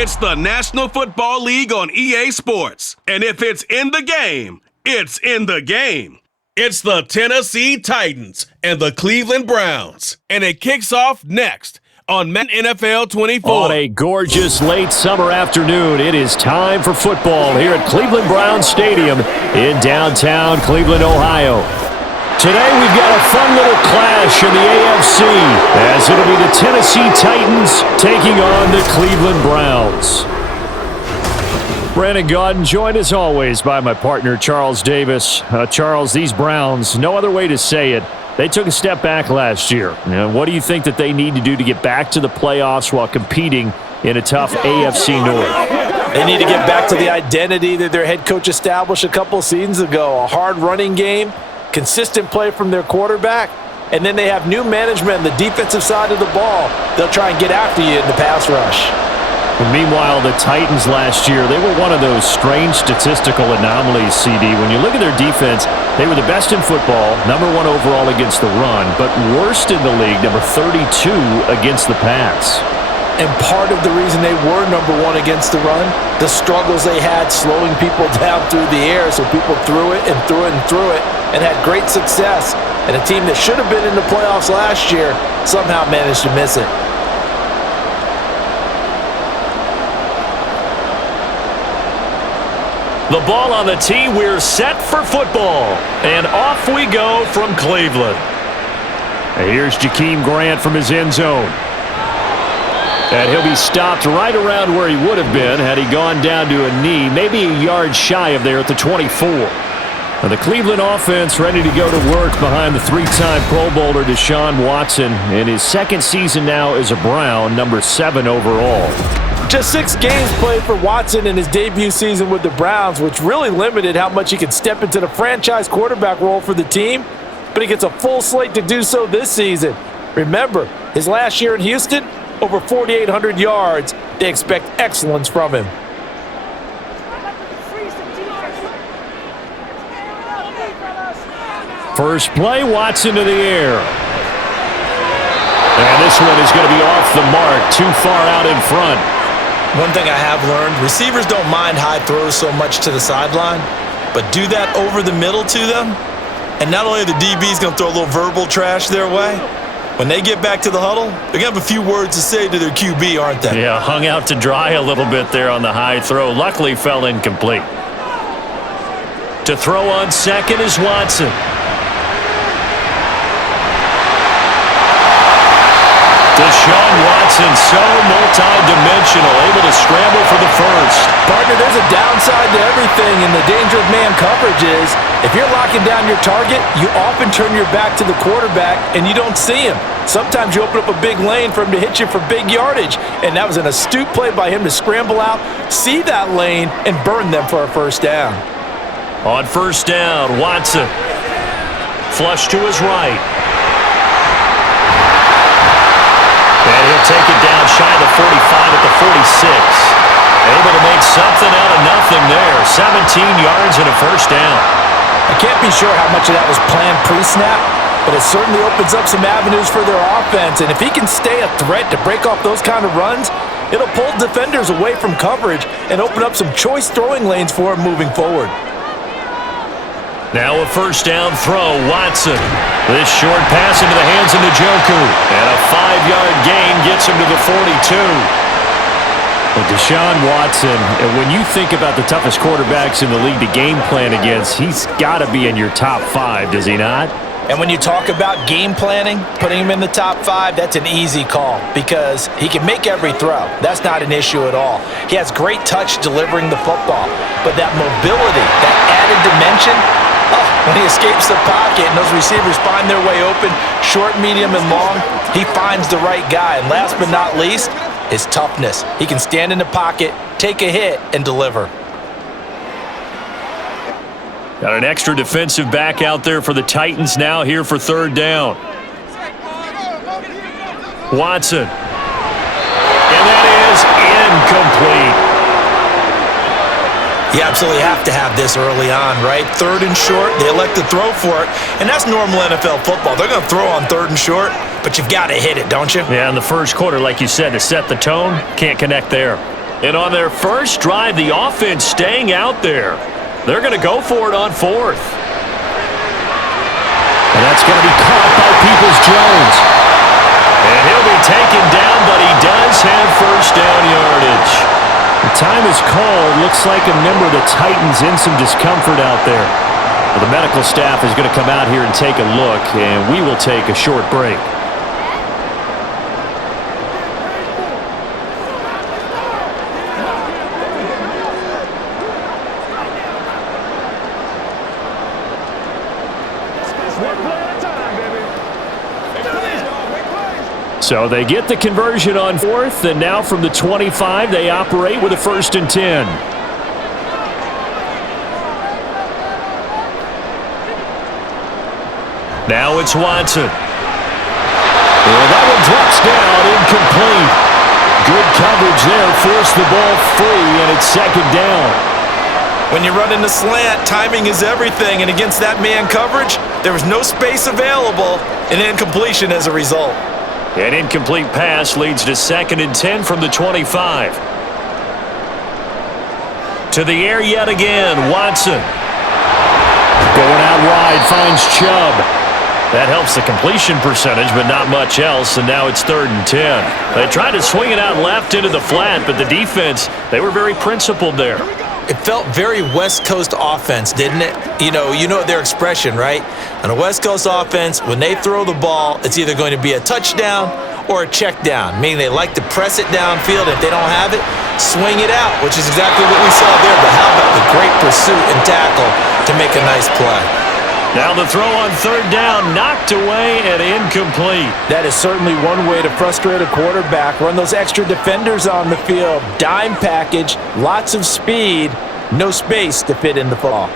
It's the National Football League on EA Sports. And if it's in the game, it's in the game. It's the Tennessee Titans and the Cleveland Browns. And it kicks off next on Madden NFL 24. On a gorgeous late summer afternoon, it is time for football here at Cleveland Browns Stadium in downtown Cleveland, Ohio. Today we've got a fun little clash in the AFC as it'll be the Tennessee Titans taking on the Cleveland Browns. Brandon Gaudin, joined as always by my partner Charles Davis. Charles, these Browns, no other way to say it, they took a step back last year. What do you think that they need to do to get back to the playoffs while competing in a tough AFC North? They need to get back to the identity that their head coach established a couple seasons ago. A hard running game, consistent play from their quarterback, and then they have new management on the defensive side of the ball. They'll try and get after you in the pass rush. And meanwhile, the Titans last year, they were one of those strange statistical anomalies, CD. When you look at their defense, they were the best in football, number 1 overall against the run, but worst in the league, number 32 against the pass. And part of the reason they were number 1 against the run, the struggles they had slowing people down through the air, so people threw it and threw it and threw it and had great success. And a team that should have been in the playoffs last year somehow managed to miss it. The ball on the tee, we're set for football. And off we go from Cleveland. And here's Jakeem Grant from his end zone. And he'll be stopped right around where he would have been had he gone down to a knee, maybe a yard shy of there at the 24. And the Cleveland offense ready to go to work behind the 3-time Pro Bowler Deshaun Watson in his second season now as a Brown, number 7 overall. Just 6 games played for Watson in his debut season with the Browns, which really limited how much he could step into the franchise quarterback role for the team, but he gets a full slate to do so this season. Remember, his last year in Houston, over 4,800 yards. They expect excellence from him. First play, Watson to the air. And this one is going to be off the mark, too far out in front. One thing I have learned, receivers don't mind high throws so much to the sideline, but do that over the middle to them, and not only are the DBs going to throw a little verbal trash their way, when they get back to the huddle, they're going to have a few words to say to their QB, aren't they? Yeah, hung out to dry a little bit there on the high throw. Luckily fell incomplete. To throw on second is Watson. Deshaun Watson, so multi-dimensional, able to scramble for the first. Partner, there's a downside to everything, and the danger of man coverage is if you're locking down your target, you often turn your back to the quarterback and you don't see him. Sometimes you open up a big lane for him to hit you for big yardage, and that was an astute play by him to scramble out, see that lane, and burn them for a first down. On first down, Watson. Flush to his right. And he'll take it down shy of the 45 at the 46. Able to make something out of nothing there. 17 yards and a first down. I can't be sure how much of that was planned pre-snap, but it certainly opens up some avenues for their offense. And if he can stay a threat to break off those kind of runs, it'll pull defenders away from coverage and open up some choice throwing lanes for him moving forward. Now a first down throw, Watson. This short pass into the hands of Njoku. And a 5-yard gain gets him to the 42. Well, Deshaun Watson, and when you think about the toughest quarterbacks in the league to game plan against, he's got to be in your top 5, does he not? And when you talk about game planning, putting him in the top 5, that's an easy call because he can make every throw. That's not an issue at all. He has great touch delivering the football, but that mobility, that added dimension, when he escapes the pocket and those receivers find their way open, short, medium, and long, he finds the right guy. And last but not least, his toughness. He can stand in the pocket, take a hit, and deliver. Got an extra defensive back out there for the Titans now here for third down. Watson. And that is incomplete. You absolutely have to have this early on, right? Third and short, they elect to throw for it, and that's normal NFL football. They're going to throw on third and short, but you've got to hit it, don't you? Yeah, in the first quarter, like you said, to set the tone, can't connect there. And on their first drive, the offense staying out there. They're going to go for it on fourth. And that's going to be caught by Peoples-Jones. And he'll be taken down, but he does have first down yardage. The time is called. Looks like a member of the Titans in some discomfort out there. Well, the medical staff is going to come out here and take a look, and we will take a short break. So they get the conversion on fourth, and now from the 25, they operate with a 1st and 10. Now it's Watson. And that one drops down, incomplete. Good coverage there, forced the ball free, and it's 2nd down. When you run in the slant, timing is everything, and against that man coverage, there was no space available, and incompletion as a result. An incomplete pass leads to 2nd and 10 from the 25. To the air yet again, Watson. Going out wide, finds Chubb. That helps the completion percentage, but not much else, and now it's 3rd and 10. They tried to swing it out left into the flat, but the defense, they were very principled there. It felt very West Coast offense, didn't it? You know their expression, right? On a West Coast offense, when they throw the ball, it's either going to be a touchdown or a check down, meaning they like to press it downfield. If they don't have it, swing it out, which is exactly what we saw there. But how about the great pursuit and tackle to make a nice play? Now the throw on 3rd down, knocked away and incomplete. That is certainly one way to frustrate a quarterback. Run those extra defenders on the field. Dime package, lots of speed, no space to fit in the ball.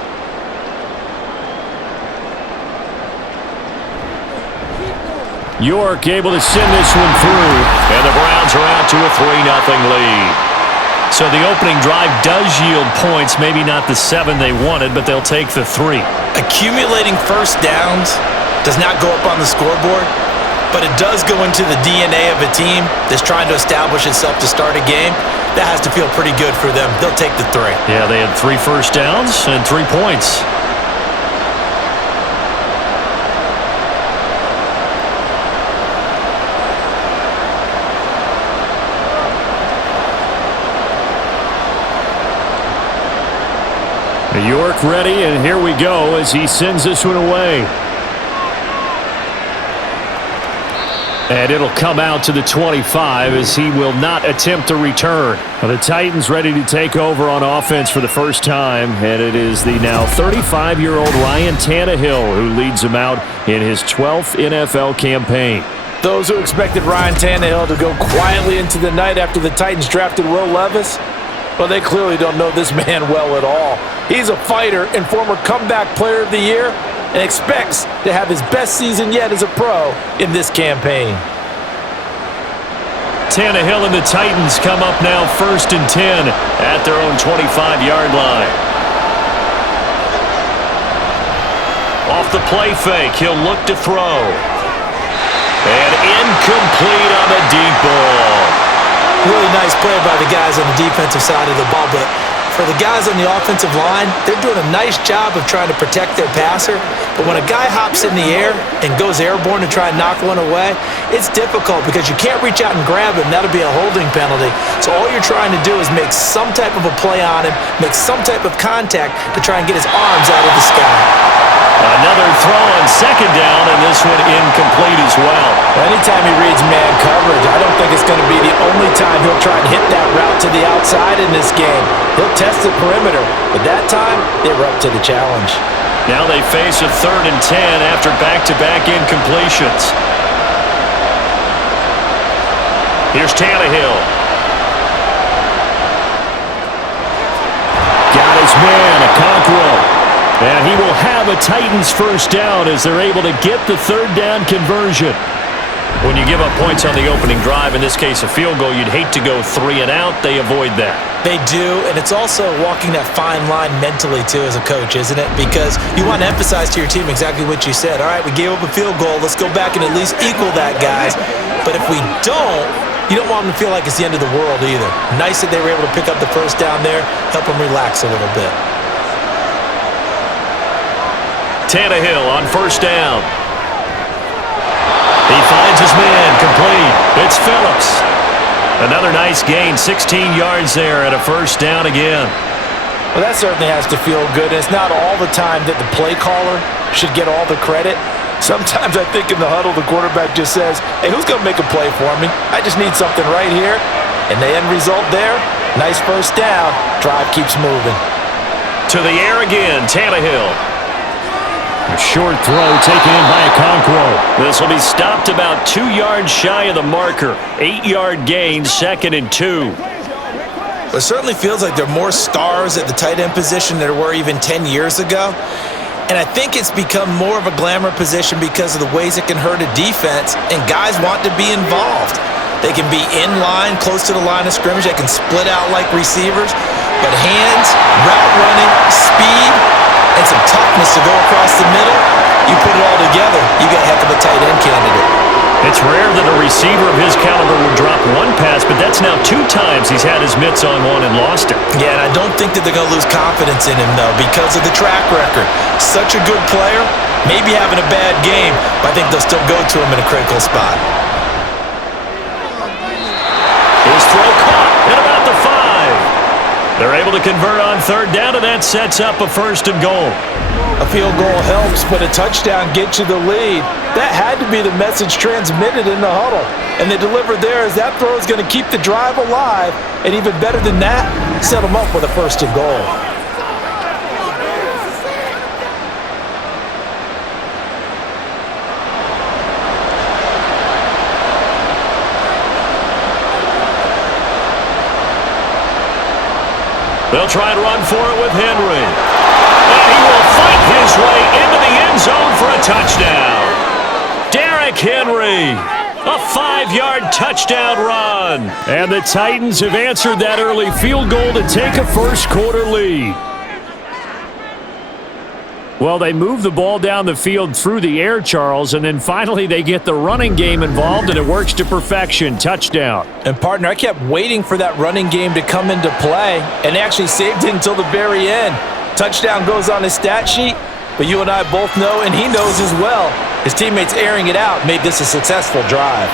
York able to send this one through. And the Browns are out to a 3-0 lead. So the opening drive does yield points, maybe not the 7 they wanted, but they'll take the 3. Accumulating first downs does not go up on the scoreboard, but it does go into the DNA of a team that's trying to establish itself to start a game. That has to feel pretty good for them. They'll take the 3. Yeah, they had 3 first downs and 3 points. York ready, and here we go as he sends this one away. And it'll come out to the 25 as he will not attempt a return. The Titans ready to take over on offense for the first time, and it is the now 35-year-old Ryan Tannehill who leads them out in his 12th NFL campaign. Those who expected Ryan Tannehill to go quietly into the night after the Titans drafted Will Levis, well, they clearly don't know this man well at all. He's a fighter and former comeback player of the year and expects to have his best season yet as a pro in this campaign. Tannehill and the Titans come up now 1st and 10 at their own 25-yard line. Off the play fake, he'll look to throw. And incomplete on the deep ball. Really nice play by the guys on the defensive side of the ball, but for the guys on the offensive line, they're doing a nice job of trying to protect their passer. But when a guy hops in the air and goes airborne to try and knock one away, it's difficult because you can't reach out and grab him. That'll be a holding penalty. So all you're trying to do is make some type of a play on him, make some type of contact to try and get his arms out of the sky. Another throw on 2nd down, and this one incomplete as well. Anytime he reads man coverage, I don't think it's going to be the only time he'll try and hit that route to the outside in this game. He'll test the perimeter, but that time, they were up to the challenge. Now they face a 3rd and 10 after back-to-back incompletions. Here's Tannehill. Got his man, Okonkwo. And he will have a Titans first down as they're able to get the 3rd down conversion. When you give up points on the opening drive, in this case a field goal, you'd hate to go 3 and out. They avoid that. They do, and it's also walking that fine line mentally, too, as a coach, isn't it? Because you want to emphasize to your team exactly what you said. All right, we gave up a field goal. Let's go back and at least equal that, guys. But if we don't, you don't want them to feel like it's the end of the world either. Nice that they were able to pick up the first down there, help them relax a little bit. Tannehill on first down. He finds his man, complete. It's Phillips. Another nice gain, 16 yards there at a first down again. Well, that certainly has to feel good. It's not all the time that the play caller should get all the credit. Sometimes I think in the huddle, the quarterback just says, hey, who's going to make a play for me? I just need something right here. And the end result there, nice first down. Drive keeps moving. To the air again, Tannehill. A short throw taken in by Okonkwo. This will be stopped about 2 yards shy of the marker. 8-yard gain, 2nd and 2. Well, it certainly feels like there are more stars at the tight end position than there were even 10 years ago. And I think it's become more of a glamour position because of the ways it can hurt a defense, and guys want to be involved. They can be in line, close to the line of scrimmage. They can split out like receivers. But hands, route running, speed, and some toughness to go across the middle, you put it all together, you got a heck of a tight end candidate. It's rare that a receiver of his caliber would drop one pass, but that's now 2 times he's had his mitts on one and lost it. Yeah, and I don't think that they're going to lose confidence in him, though, because of the track record. Such a good player, maybe having a bad game, but I think they'll still go to him in a critical spot. His throw caught at about the 5. They're able to convert on third down, and that sets up a 1st and goal. A field goal helps, but a touchdown gets you the lead. That had to be the message transmitted in the huddle. And they delivered there as that throw is going to keep the drive alive. And even better than that, set them up with a 1st and goal. They'll try and run for it with Henry. And he will fight his way into the end zone for a touchdown. Derrick Henry, a 5-yard touchdown run. And the Titans have answered that early field goal to take a first-quarter lead. Well, they move the ball down the field through the air, Charles, and then finally they get the running game involved, and it works to perfection. Touchdown. And, partner, I kept waiting for that running game to come into play, and they actually saved it until the very end. Touchdown goes on his stat sheet, but you and I both know, and he knows as well, his teammates airing it out made this a successful drive.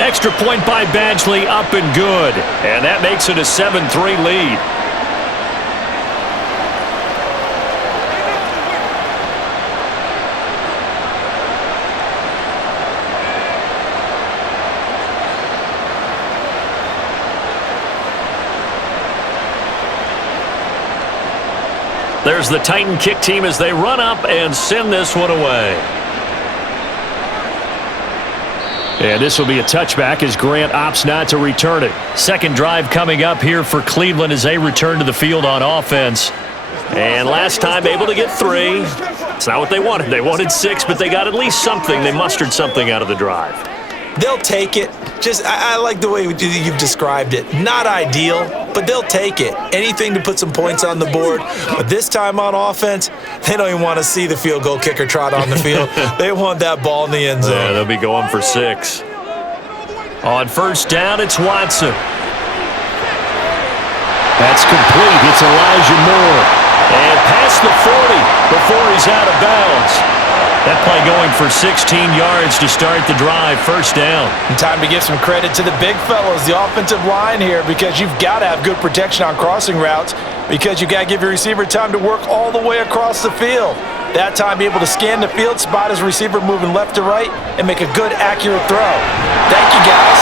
Extra point by Badgley, up and good. And that makes it a 7-3 lead. There's the Titan kick team as they run up and send this one away. And this will be a touchback as Grant opts not to return it. Second drive coming up here for Cleveland as they return to the field on offense. And last time able to get 3. It's not what they wanted. They wanted 6, but they got at least something. They mustered something out of the drive. They'll take it. I like the way you've described it. Not ideal, but they'll take it. Anything to put some points on the board. But this time on offense, they don't even want to see the field goal kicker trot on the field. They want that ball in the end zone. Yeah, they'll be going for 6. On first down, it's Watson. That's complete. It's Elijah Moore. And past the 40 before he's out of bounds. That play going for 16 yards to start the drive, first down. And time to give some credit to the big fellows, the offensive line here, because you've got to have good protection on crossing routes, because you've got to give your receiver time to work all the way across the field. That time, be able to scan the field, spot his receiver moving left to right, and make a good, accurate throw. Thank you, guys.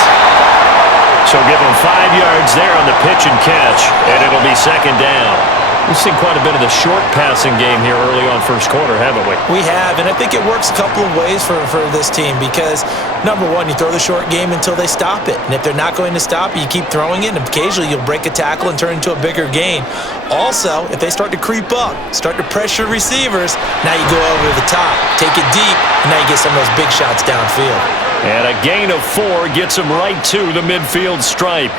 So give him 5 yards there on the pitch and catch, and it'll be second down. We've seen quite a bit of the short passing game here early on first quarter, haven't we? We have, and I think it works a couple of ways for this team because, number one, you throw the short game until they stop it. And if they're not going to stop it, you keep throwing it, and occasionally you'll break a tackle and turn into a bigger gain. Also, if they start to creep up, start to pressure receivers, now you go over the top, take it deep, and now you get some of those big shots downfield. And a gain of 4 gets him right to the midfield stripe.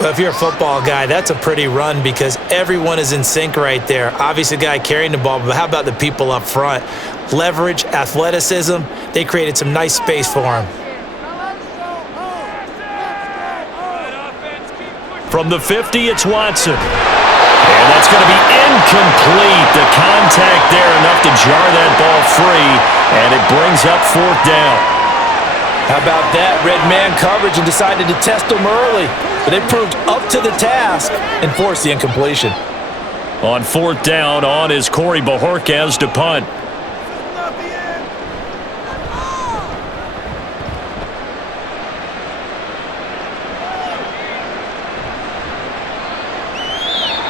Well, if you're a football guy, that's a pretty run because everyone is in sync right there. Obviously, the guy carrying the ball, but how about the people up front? Leverage, athleticism, they created some nice space for him. From the 50, it's Watson. And that's going to be incomplete. The contact there enough to jar that ball free, and it brings up 4th down. How about that? Red man coverage and decided to test them early. But they proved up to the task and forced the incompletion. On 4th down, on is Corey Bojorquez to punt.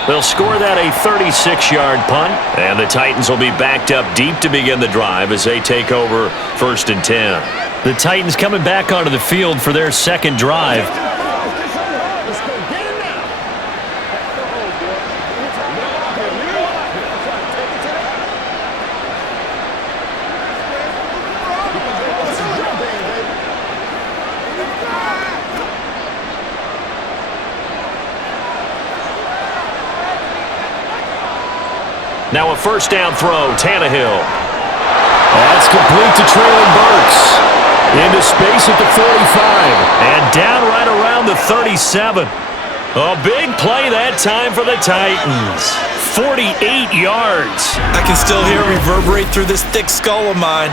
They'll score that a 36-yard punt, and the Titans will be backed up deep to begin the drive as they take over 1st and 10. The Titans coming back onto the field for their second drive. Now a 1st down throw, Tannehill. That's complete to Traylon Burks. Into space at the 45. And down right around the 37. A big play that time for the Titans. 48 yards. I can still hear it reverberate through this thick skull of mine.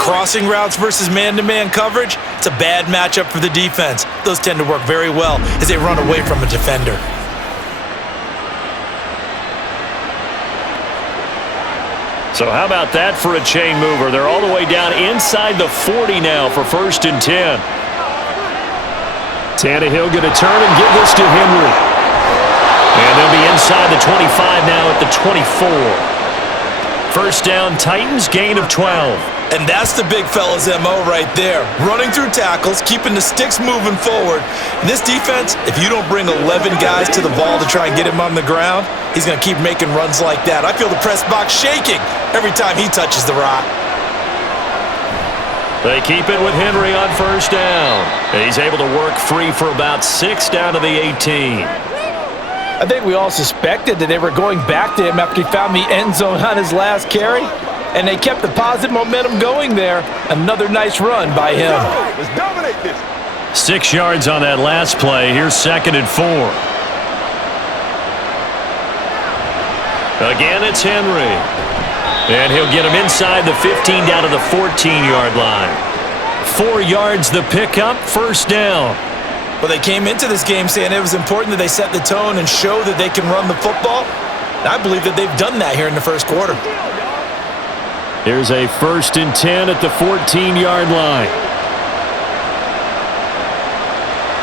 Crossing routes versus man-to-man coverage, it's a bad matchup for the defense. Those tend to work very well as they run away from a defender. So how about that for a chain mover? They're all the way down inside the 40 now for 1st and 10. Tannehill going to turn and give this to Henry. And they'll be inside the 25 now at the 24. 1st down, Titans, gain of 12. And that's the big fella's MO right there. Running through tackles, keeping the sticks moving forward. In this defense, if you don't bring 11 guys to the ball to try and get him on the ground, he's going to keep making runs like that. I feel the press box shaking every time he touches the rock. They keep it with Henry on 1st down. He's able to work free for about 6 down to the 18. I think we all suspected that they were going back to him after he found the end zone on his last carry. And they kept the positive momentum going there. Another nice run by him. Let's dominate this. 6 yards on that last play. Here's 2nd and 4. Again, it's Henry. And he'll get him inside the 15 down to the 14-yard line. 4 yards the pickup, 1st down. Well, they came into this game saying it was important that they set the tone and show that they can run the football. And I believe that they've done that here in the 1st quarter. Here's a 1st and 10 at the 14-yard line.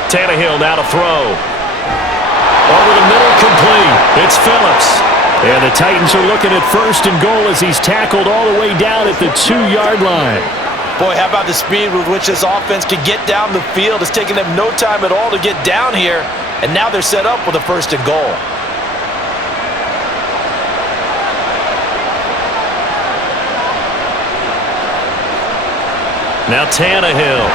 Tannehill now to throw. Over the middle, complete. It's Phillips. And the Titans are looking at 1st and goal as he's tackled all the way down at the 2-yard line. Boy, how about the speed with which this offense can get down the field? It's taken them no time at all to get down here. And now they're set up with a 1st and goal. Now Tannehill,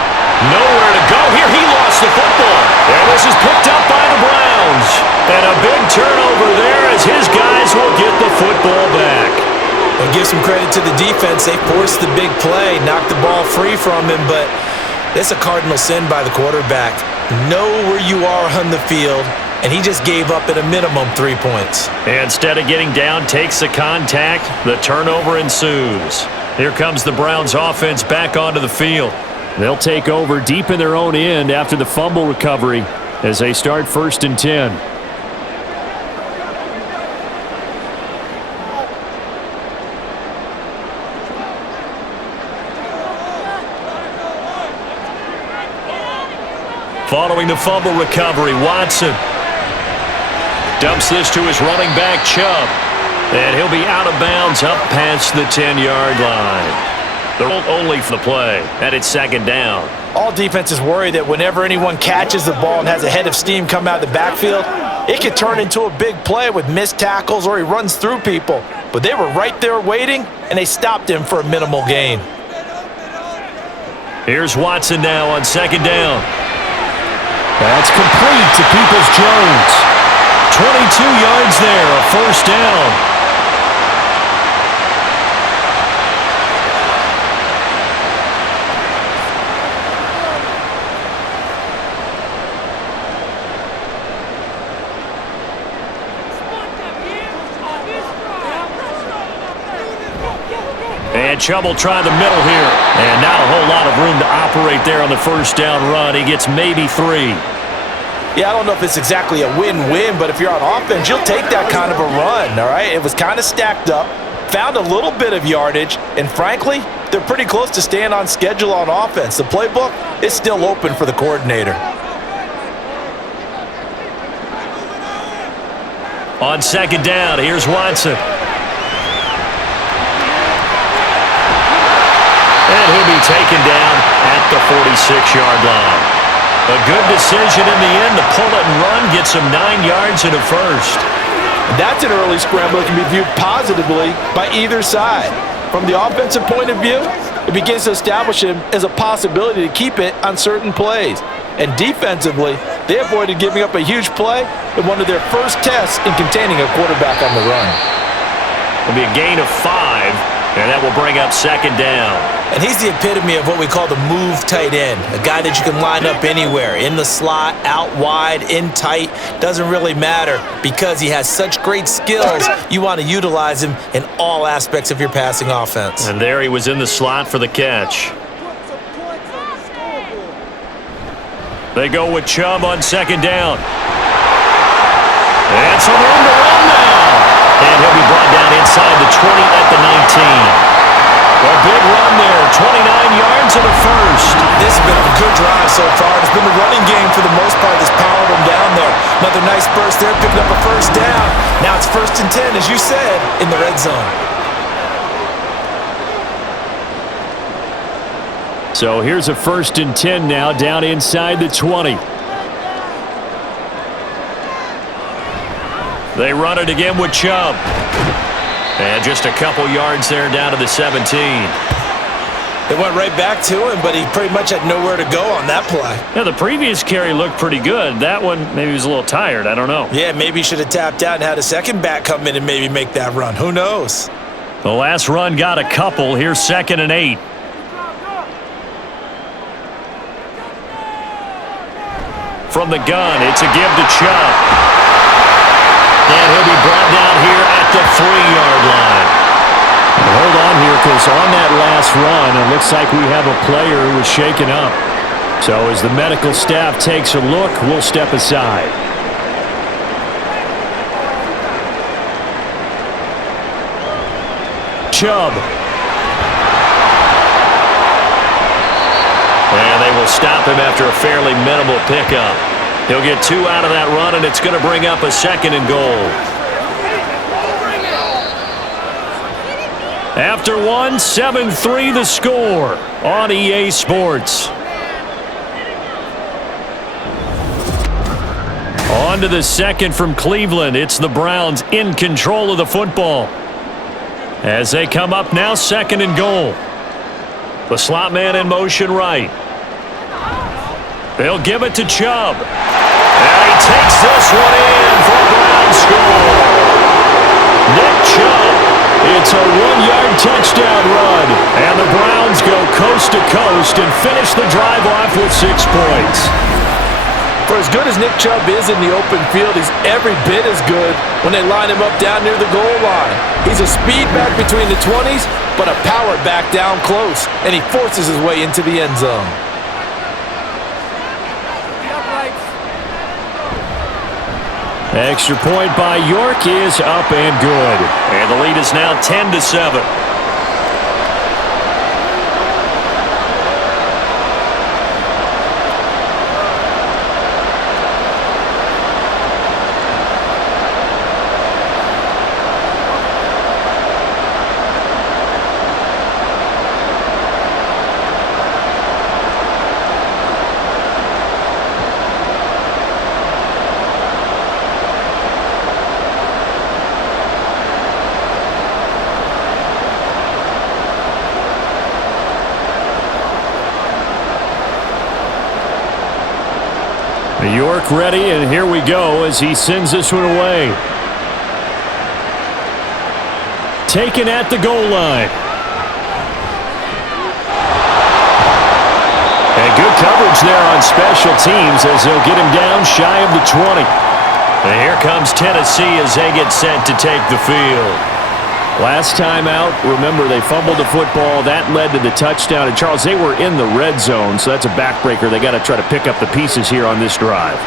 nowhere to go here. He lost the football. And this is picked up by the Browns. And a big turnover there as his guys will get the football back. I'll give some credit to the defense. They forced the big play, knocked the ball free from him, but that's a cardinal sin by the quarterback. Know where you are on the field, and he just gave up at a minimum 3 points. And instead of getting down, takes the contact. The turnover ensues. Here comes the Browns offense back onto the field. They'll take over deep in their own end after the fumble recovery as they start 1st and 10. Following the fumble recovery, Watson dumps this to his running back, Chubb. And he'll be out of bounds up past the 10-yard line. They're only for the play, and it's 2nd down. All defenses worry that whenever anyone catches the ball and has a head of steam come out of the backfield, it could turn into a big play with missed tackles or he runs through people. But they were right there waiting, and they stopped him for a minimal gain. Here's Watson now on 2nd down. That's complete to Peoples-Jones. 22 yards there, a 1st down. And Chubb will try the middle here. And not a whole lot of room to operate there on the first down run. He gets maybe 3. Yeah, I don't know if it's exactly a win-win, but if you're on offense, you'll take that kind of a run, all right? It was kind of stacked up, found a little bit of yardage, and frankly, they're pretty close to staying on schedule on offense. The playbook is still open for the coordinator. On second down, here's Watson. And he'll be taken down at the 46-yard line. A good decision in the end to pull it and run, gets him 9 yards and a first. That's an early scramble that can be viewed positively by either side. From the offensive point of view, it begins to establish him as a possibility to keep it on certain plays. And defensively, they avoided giving up a huge play in one of their first tests in containing a quarterback on the run. It'll be a gain of 5, and that will bring up second down. And he's the epitome of what we call the move tight end, a guy that you can line up anywhere, in the slot, out wide, in tight, doesn't really matter because he has such great skills. You want to utilize him in all aspects of your passing offense. And there he was in the slot for the catch. They go with Chubb on second down. And some room to run now. And he'll be brought down inside the 20 at the 19. A big run there, 29 yards and a first. This has been a good drive so far. It's been the running game for the most part that's powered him down there. Another nice burst there, picking up a first down. Now it's 1st and 10, as you said, in the red zone. So here's a 1st and 10 now, down inside the 20. They run it again with Chubb. And just a couple yards there down to the 17. They went right back to him, but he pretty much had nowhere to go on that play. Yeah, the previous carry looked pretty good. That one, maybe he was a little tired. I don't know. Yeah, maybe he should have tapped out and had a second back come in and maybe make that run. Who knows? The last run got a couple. Here's 2nd and 8. From the gun, it's a give to Chubb. And he'll be brought down here at the 3-yard line. Hold on here, because on that last run, it looks like we have a player who was shaken up. So as the medical staff takes a look, we'll step aside. Chubb. And they will stop him after a fairly minimal pickup. He'll get 2 out of that run, and it's going to bring up a 2nd and goal. After 1, 7-3 the score on EA Sports. On to the second from Cleveland. It's the Browns in control of the football. As they come up now, 2nd and goal. The slot man in motion right. They'll give it to Chubb. And he takes this one in for a Brown score. Nick Chubb. It's a 1-yard touchdown run. And the Browns go coast to coast and finish the drive off with 6 points. For as good as Nick Chubb is in the open field, he's every bit as good when they line him up down near the goal line. He's a speed back between the 20s, but a power back down close, and he forces his way into the end zone. Extra point by York is up and good. And the lead is now 10-7. York ready, and here we go as he sends this one away. Taken at the goal line. And good coverage there on special teams as they'll get him down shy of the 20. And here comes Tennessee as they get set to take the field. Last time out, remember, they fumbled the football. That led to the touchdown. And, Charles, they were in the red zone, so that's a backbreaker. They got to try to pick up the pieces here on this drive.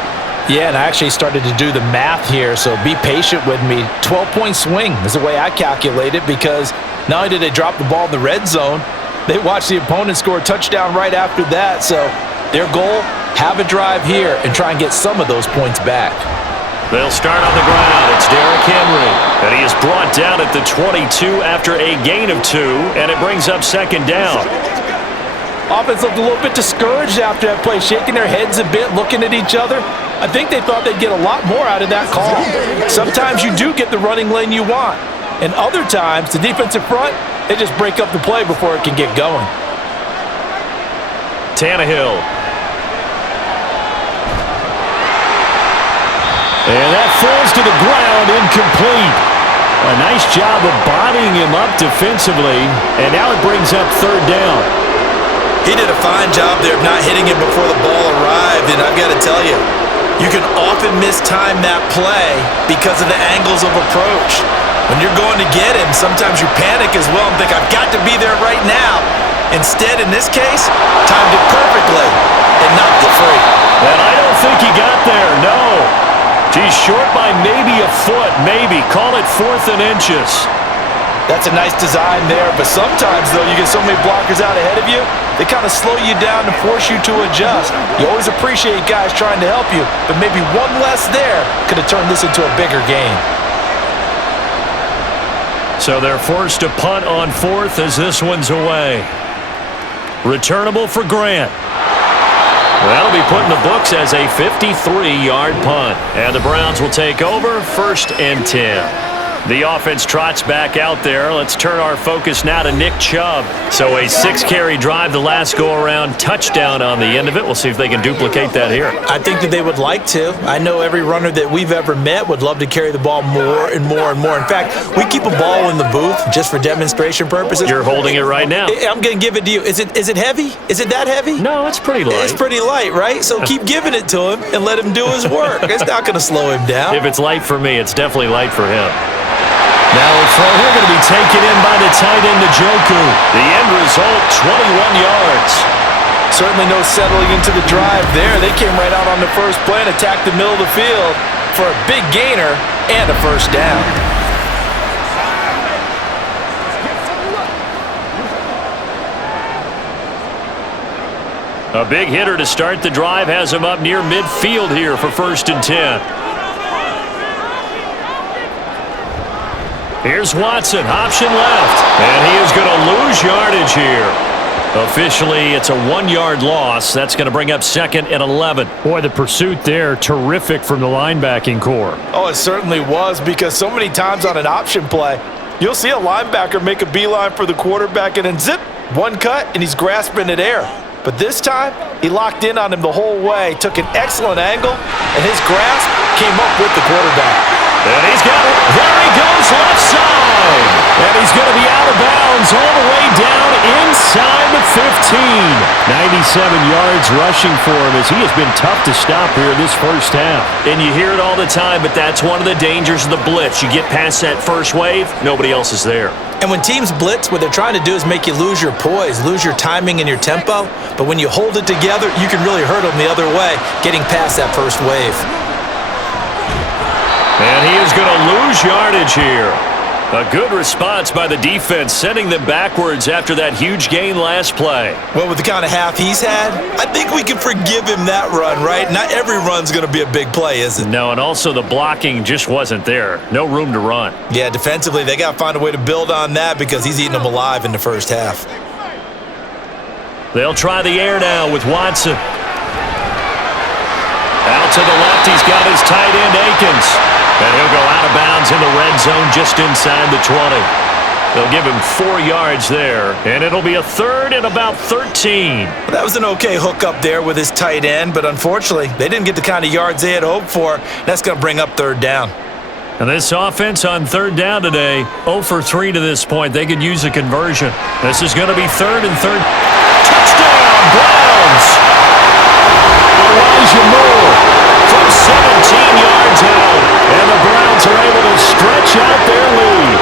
Yeah, and I actually started to do the math here, so be patient with me. 12-point swing is the way I calculate it, because not only did they drop the ball in the red zone, they watched the opponent score a touchdown right after that. So their goal, have a drive here and try and get some of those points back. They'll start on the ground. It's Derrick Henry, and he is brought down at the 22 after a gain of 2, and it brings up second down. Offense looked a little bit discouraged after that play, shaking their heads a bit, looking at each other. I think they thought they'd get a lot more out of that call. Sometimes you do get the running lane you want, and other times, the defensive front, they just break up the play before it can get going. Tannehill. And that falls to the ground, incomplete. A nice job of bodying him up defensively, and now it brings up third down. He did a fine job there of not hitting him before the ball arrived, and I've got to tell you, you can often mistime that play because of the angles of approach. When you're going to get him, sometimes you panic as well and think, I've got to be there right now. Instead, in this case, timed it perfectly and knocked it free. And I don't think he got there, no. He's short by maybe a foot, maybe. Call it 4th and inches. That's a nice design there, but sometimes, though, you get so many blockers out ahead of you, they kind of slow you down and force you to adjust. You always appreciate guys trying to help you, but maybe one less there could have turned this into a bigger game. So they're forced to punt on 4th as this one's away. Returnable for Grant. That'll be put in the books as a 53-yard punt. And the Browns will take over 1st and 10. The offense trots back out there. Let's turn our focus now to Nick Chubb. So a 6-carry drive the last go-around, touchdown on the end of it. We'll see if they can duplicate that here. I think that they would like to. I know every runner that we've ever met would love to carry the ball more and more and more. In fact, we keep a ball in the booth just for demonstration purposes. You're holding it right now. I'm going to give it to you. Is it heavy? Is it that heavy? No, it's pretty light. It's pretty light, right? So keep giving it to him and let him do his work. It's not going to slow him down. If it's light for me, it's definitely light for him. Now a throw here going to be taken in by the tight end, Njoku. The end result, 21 yards. Certainly no settling into the drive there. They came right out on the first play and attacked the middle of the field for a big gainer and a first down. A big hitter to start the drive has him up near midfield here for 1st and 10. Here's Watson, option left, and he is going to lose yardage here. Officially, it's a 1-yard loss. That's going to bring up 2nd and 11. Boy, the pursuit there, terrific from the linebacking core. Oh, it certainly was, because so many times on an option play, you'll see a linebacker make a beeline for the quarterback and then zip, one cut, and he's grasping at air. But this time, he locked in on him the whole way, took an excellent angle, and his grasp came up with the quarterback. And he's got it. There he goes, left side. And he's going to be out of bounds all the way down inside the 15. 97 yards rushing for him as he has been tough to stop here this first half. And you hear it all the time, but that's one of the dangers of the blitz. You get past that first wave, nobody else is there. And when teams blitz, what they're trying to do is make you lose your poise, lose your timing and your tempo. But when you hold it together, you can really hurt them the other way, getting past that first wave. And he is going to lose yardage here. A good response by the defense, sending them backwards after that huge gain last play. Well, with the kind of half he's had, I think we can forgive him that run, right? Not every run's going to be a big play, is it? No, and also the blocking just wasn't there. No room to run. Yeah, defensively, they got to find a way to build on that because he's eating them alive in the first half. They'll try the air now with Watson. Out to the left, he's got his tight end, Akins. And he'll go out of bounds in the red zone just inside the 20. They'll give him 4 yards there, and it'll be a 3rd and about 13. Well, that was an okay hook up there with his tight end, but unfortunately, they didn't get the kind of yards they had hoped for. That's going to bring up 3rd down. And this offense on 3rd down today, 0 for 3 to this point. They could use a conversion. This is going to be 3rd and 3rd. Touchdown, Browns! Elijah Moore from 17 yards out. And the Browns are able to stretch out their lead.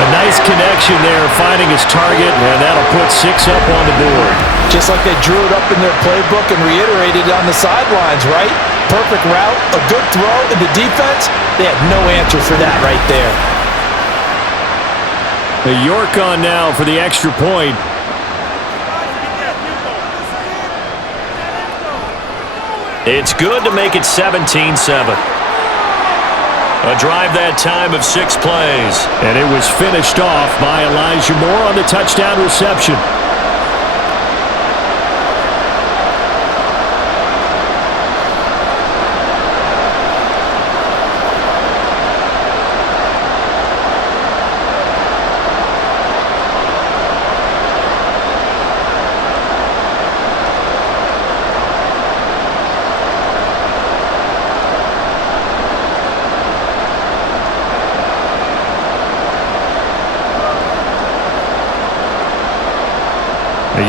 A nice connection there, finding his target, and that'll put 6 up on the board. Just like they drew it up in their playbook and reiterated on the sidelines, right? Perfect route, a good throw, and the defense, they had no answer for that right there. The York on now for the extra point. It's good to make it 17-7. A drive that time of 6 plays. And it was finished off by Elijah Moore on the touchdown reception.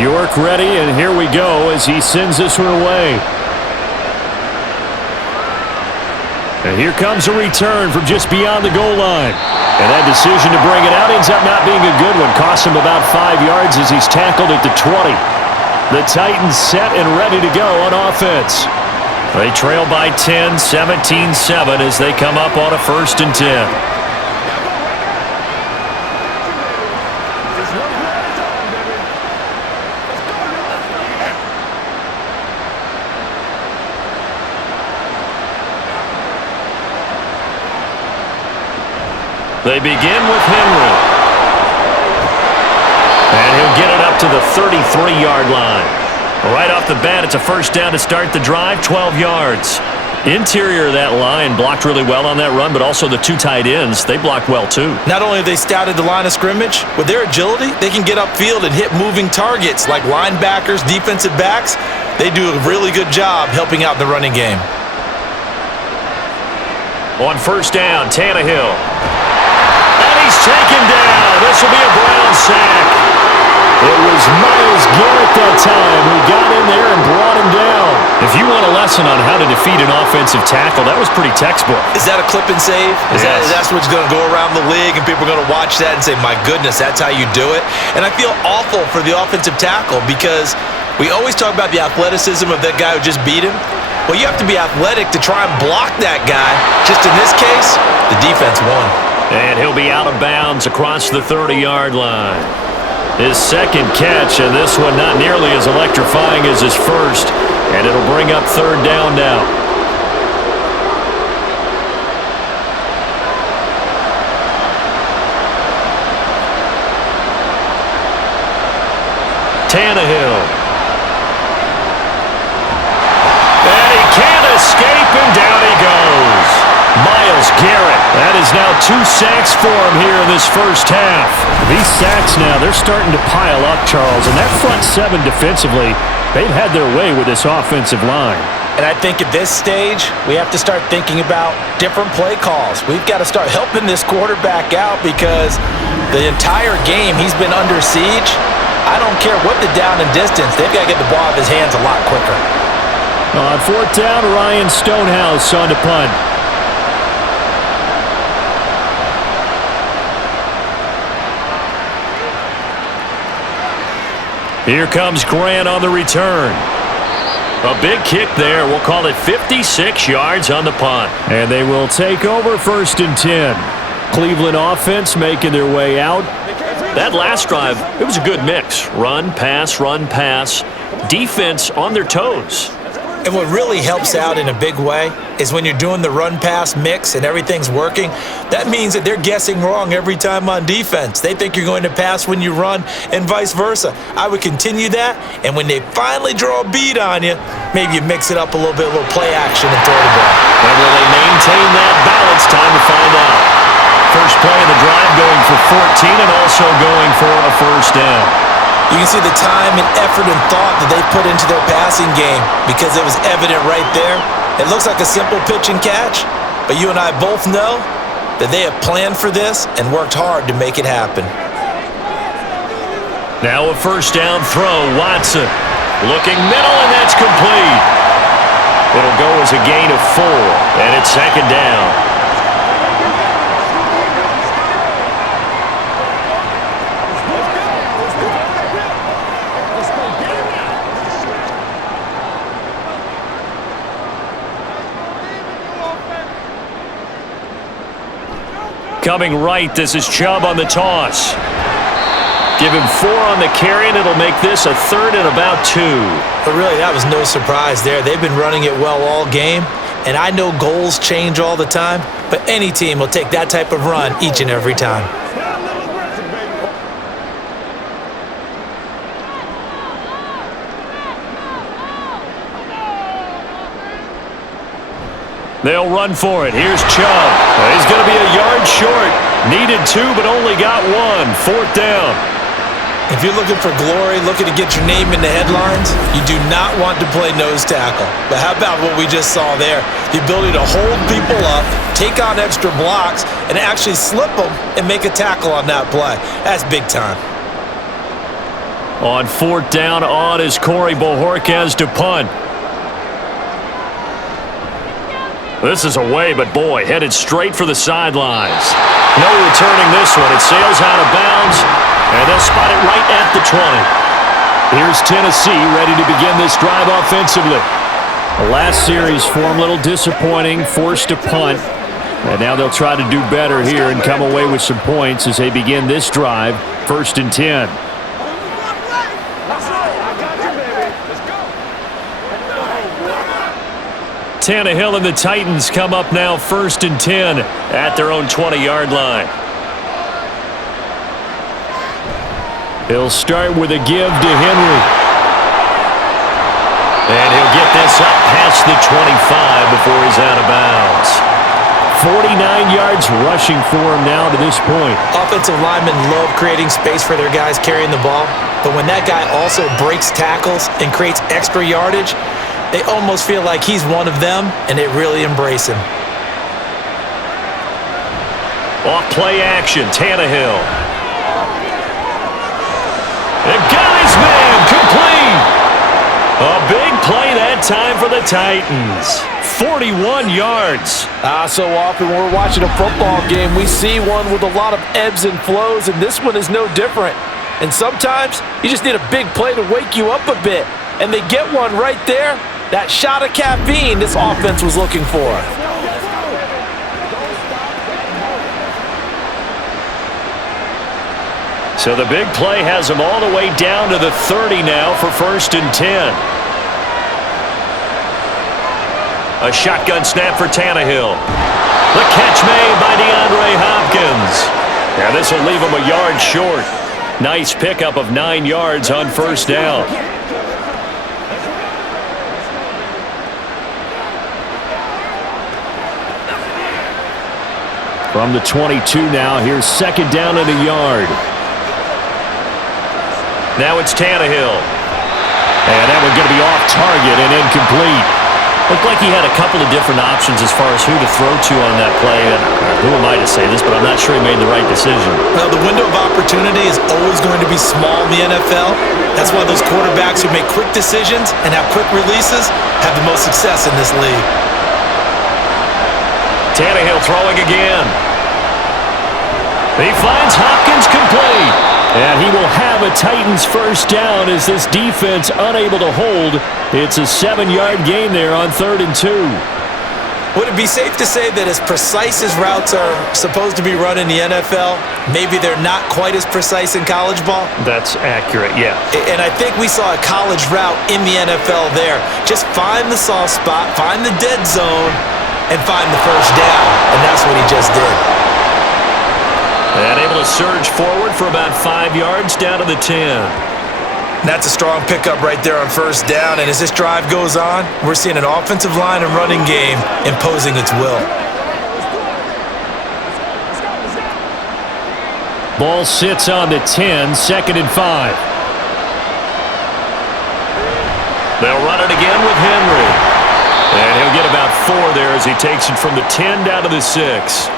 York ready, and here we go as he sends this one away. And here comes a return from just beyond the goal line. And that decision to bring it out ends up not being a good one. Costs him about 5 yards as he's tackled at the 20. The Titans set and ready to go on offense. They trail by 10, 17-7 as they come up on a 1st and 10. They begin with Henry. And he'll get it up to the 33-yard line. Right off the bat, it's a 1st down to start the drive, 12 yards. Interior of that line blocked really well on that run, but also the 2 tight ends, they blocked well too. Not only have they scouted the line of scrimmage, with their agility, they can get upfield and hit moving targets like linebackers, defensive backs. They do a really good job helping out the running game. On 1st down, Tannehill. And he's taken down. This will be a Brown sack. It was Myles Garrett that time who got in there and brought him down. If you want a lesson on how to defeat an offensive tackle, that was pretty textbook. Is that a clip and save? That's what's going to go around the league, and people are going to watch that and say, my goodness, that's how you do it? And I feel awful for the offensive tackle because we always talk about the athleticism of that guy who just beat him. Well, you have to be athletic to try and block that guy. Just in this case, the defense won. And he'll be out of bounds across the 30-yard line. His 2nd catch, and this one not nearly as electrifying as his 1st. And it'll bring up 3rd down now. Tannehill. And he can't escape, and down he goes. Myles Garrett. That is now 2 sacks for him here in this 1st half. These sacks now, they're starting to pile up, Charles. And that front 7 defensively, they've had their way with this offensive line. And I think at this stage, we have to start thinking about different play calls. We've got to start helping this quarterback out because the entire game he's been under siege. I don't care what the down and distance. They've got to get the ball out of his hands a lot quicker. On 4th down, Ryan Stonehouse on the punt. Here comes Grant on the return. A big kick there. We'll call it 56 yards on the punt. And they will take over 1st and 10. Cleveland offense making their way out. That last drive, it was a good mix. Run, pass, defense on their toes. And what really helps out in a big way is when you're doing the run-pass mix and everything's working, that means that they're guessing wrong every time on defense. They think you're going to pass when you run and vice versa. I would continue that, and when they finally draw a beat on you, maybe you mix it up a little bit, a little play action and throw the ball. And will they maintain that balance? Time to find out. First play of the drive going for 14 and also going for a 1st down. You can see the time and effort and thought that they put into their passing game because it was evident right there. It looks like a simple pitch and catch, but you and I both know that they have planned for this and worked hard to make it happen. Now a 1st down throw. Watson looking middle, and that's complete. It'll go as a gain of 4, and it's 2nd down. Coming right, this is Chubb on the toss. Give him 4 on the carry, and it'll make this a 3rd and about 2. But really, that was no surprise there. They've been running it well all game, and I know goals change all the time, but any team will take that type of run each and every time. They'll run for it. Here's Chubb. He's going to be a yard short. Needed 2, but only got 1. 4th down. If you're looking for glory, looking to get your name in the headlines, you do not want to play nose tackle. But how about what we just saw there? The ability to hold people up, take on extra blocks, and actually slip them and make a tackle on that play. That's big time. On 4th down, on is Corey Bojorquez to punt. This is away, but boy, headed straight for the sidelines. No returning this one. It sails out of bounds, and they'll spot it right at the 20. Here's Tennessee ready to begin this drive offensively. The last series for them, a little disappointing, forced to punt. And now they'll try to do better here and come away with some points as they begin this drive, 1st and 10. Tannehill and the Titans come up now 1st and 10 at their own 20-yard line. He'll start with a give to Henry. And he'll get this up past the 25 before he's out of bounds. 49 yards rushing for him now to this point. Offensive linemen love creating space for their guys carrying the ball, but when that guy also breaks tackles and creates extra yardage, they almost feel like he's one of them, and they really embrace him. Off play action, Tannehill. They got his man, complete. A big play that time for the Titans. 41 yards. So often when we're watching a football game, we see one with a lot of ebbs and flows, and this one is no different. And sometimes you just need a big play to wake you up a bit, and they get one right there. That shot of caffeine this offense was looking for. So the big play has them all the way down to the 30 now for 1st and 10. A shotgun snap for Tannehill. The catch made by DeAndre Hopkins. And this will leave him a yard short. Nice pickup of 9 yards on 1st down. From the 22 now, here's 2nd down and a yard. Now it's Tannehill. And that one's going to be off target and incomplete. Looked like he had a couple of different options as far as who to throw to on that play. And who am I to say this, but I'm not sure he made the right decision. Well, the window of opportunity is always going to be small in the NFL. That's why those quarterbacks who make quick decisions and have quick releases have the most success in this league. Tannehill throwing again. He finds Hopkins complete. And he will have a Titans 1st down as this defense unable to hold. It's a 7-yard gain there on 3rd and 2. Would it be safe to say that as precise as routes are supposed to be run in the NFL, maybe they're not quite as precise in college ball? That's accurate, yeah. And I think we saw a college route in the NFL there. Just find the soft spot, find the dead zone, and find the 1st down. And that's what he just did. And able to surge forward for about 5 yards down to the 10. That's a strong pickup right there on 1st down. And as this drive goes on, we're seeing an offensive line and running game imposing its will. Ball sits on the 10, 2nd and 5. They'll run it again with Henry. And he'll get about 4 there as he takes it from the 10 down to the 6.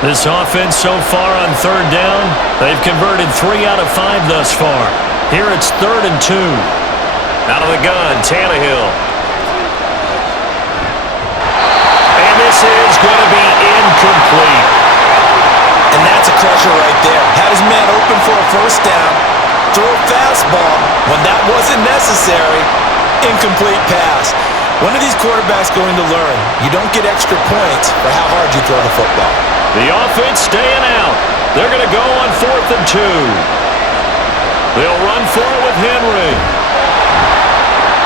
This offense so far on 3rd down, they've converted 3 out of 5 thus far. Here it's 3rd and 2. Out of the gun, Tannehill. And this is going to be incomplete. And that's a crusher right there. Had his man open for a 1st down, threw a fastball when that wasn't necessary. Incomplete pass. When are these quarterbacks going to learn? You don't get extra points for how hard you throw the football. The offense staying out. They're going to go on 4th and 2. They'll run for it with Henry.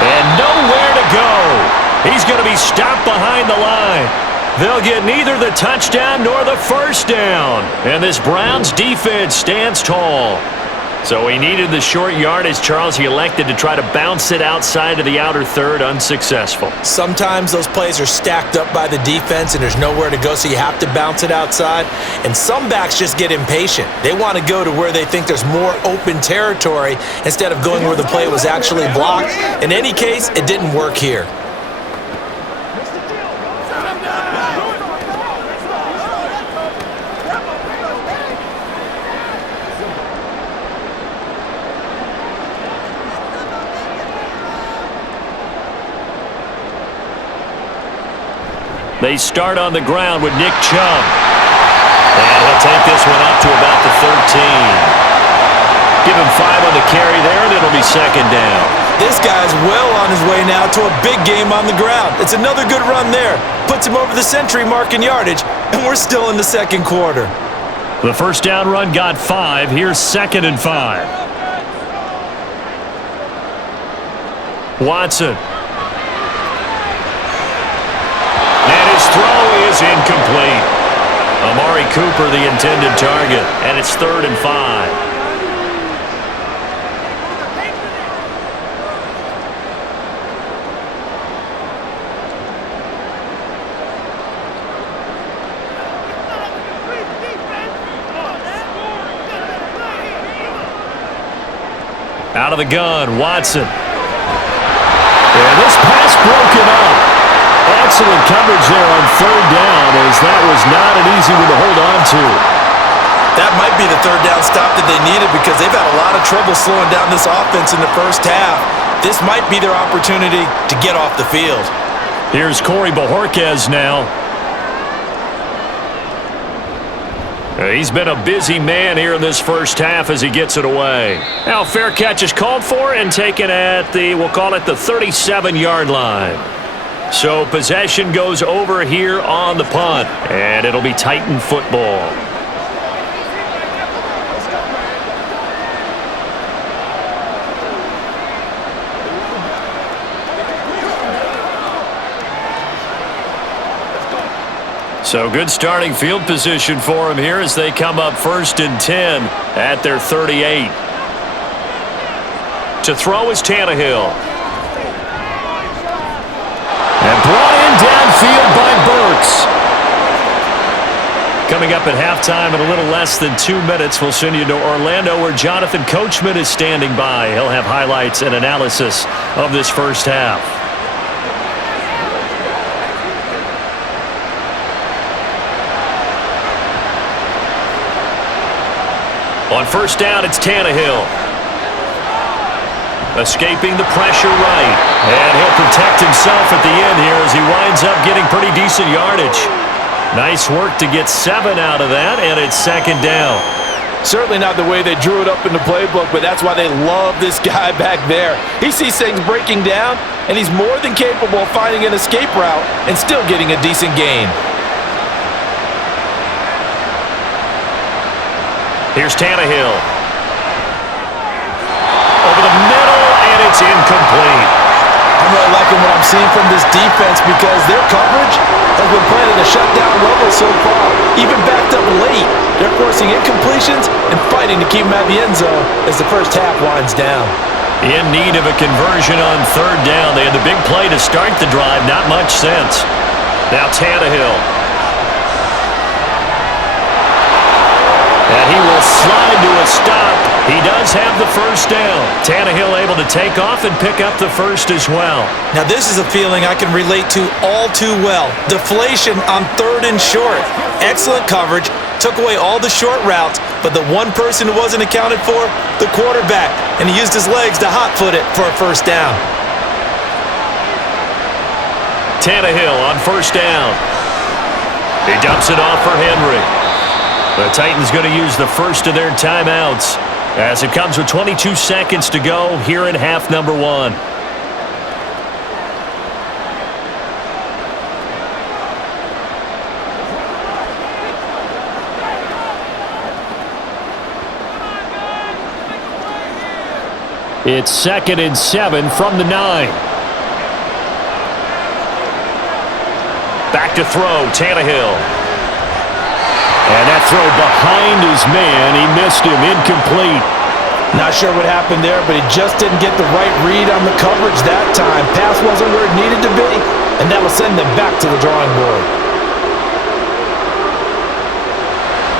And nowhere to go. He's going to be stopped behind the line. They'll get neither the touchdown nor the first down. And this Browns defense stands tall. So he needed the short yardage, Charles. He elected to try to bounce it outside of the outer third, unsuccessful. Sometimes those plays are stacked up by the defense and there's nowhere to go, so you have to bounce it outside. And some backs just get impatient. They want to go to where they think there's more open territory instead of going where the play was actually blocked. In any case, it didn't work here. They start on the ground with Nick Chubb. And he'll take this one up to about the 13. Give him 5 on the carry there, and it'll be second down. This guy's well on his way now to a big game on the ground. It's another good run there. Puts him over the century mark in yardage, and we're still in the second quarter. The first down run got 5. Here's 2nd and 5. Watson. And his throw is incomplete. Amari Cooper, the intended target, and it's 3rd and 5. Out of the gun, Watson. And this pass broken up. Excellent coverage there on 3rd down, as that was not an easy one to hold on to. That might be the 3rd down stop that they needed because they've had a lot of trouble slowing down this offense in the first half. This might be their opportunity to get off the field. Here's Corey Bojorquez now. He's been a busy man here in this first half as he gets it away. Now, fair catch is called for and taken at the, we'll call it the 37-yard line. So possession goes over here on the punt, and it'll be Titan football. So good starting field position for him here as they come up 1st and 10 at their 38. To throw is Tannehill. And brought in downfield by Burks. Coming up at halftime in a little less than 2 minutes, we'll send you to Orlando where Jonathan Coachman is standing by. He'll have highlights and analysis of this first half. On 1st down, it's Tannehill. Escaping the pressure right. And he'll protect himself at the end here as he winds up getting pretty decent yardage. Nice work to get 7 out of that, and it's 2nd down. Certainly not the way they drew it up in the playbook, but that's why they love this guy back there. He sees things breaking down, and he's more than capable of finding an escape route and still getting a decent gain. Here's Tannehill. Over the middle, and it's incomplete. I'm really liking what I'm seeing from this defense because their coverage has been playing at a shutdown level so far. Even backed up late, they're forcing incompletions and fighting to keep them at the end zone as the first half winds down. In need of a conversion on 3rd down. They had the big play to start the drive. Not much sense. Now Tannehill. And he will slide to a stop. He does have the first down. Tannehill able to take off and pick up the first as well. Now this is a feeling I can relate to all too well. Deflation on 3rd and short. Excellent coverage. Took away all the short routes, but the one person who wasn't accounted for, the quarterback. And he used his legs to hot-foot it for a first down. Tannehill on 1st down. He dumps it off for Henry. The Titans going to use the first of their timeouts. as it comes with 22 seconds to go here in half number 1. It's 2nd and 7 from the 9. Back to throw, Tannehill. And that throw behind his man, he missed him, incomplete. Not sure what happened there, but he just didn't get the right read on the coverage that time. Pass wasn't where it needed to be, and that will send them back to the drawing board.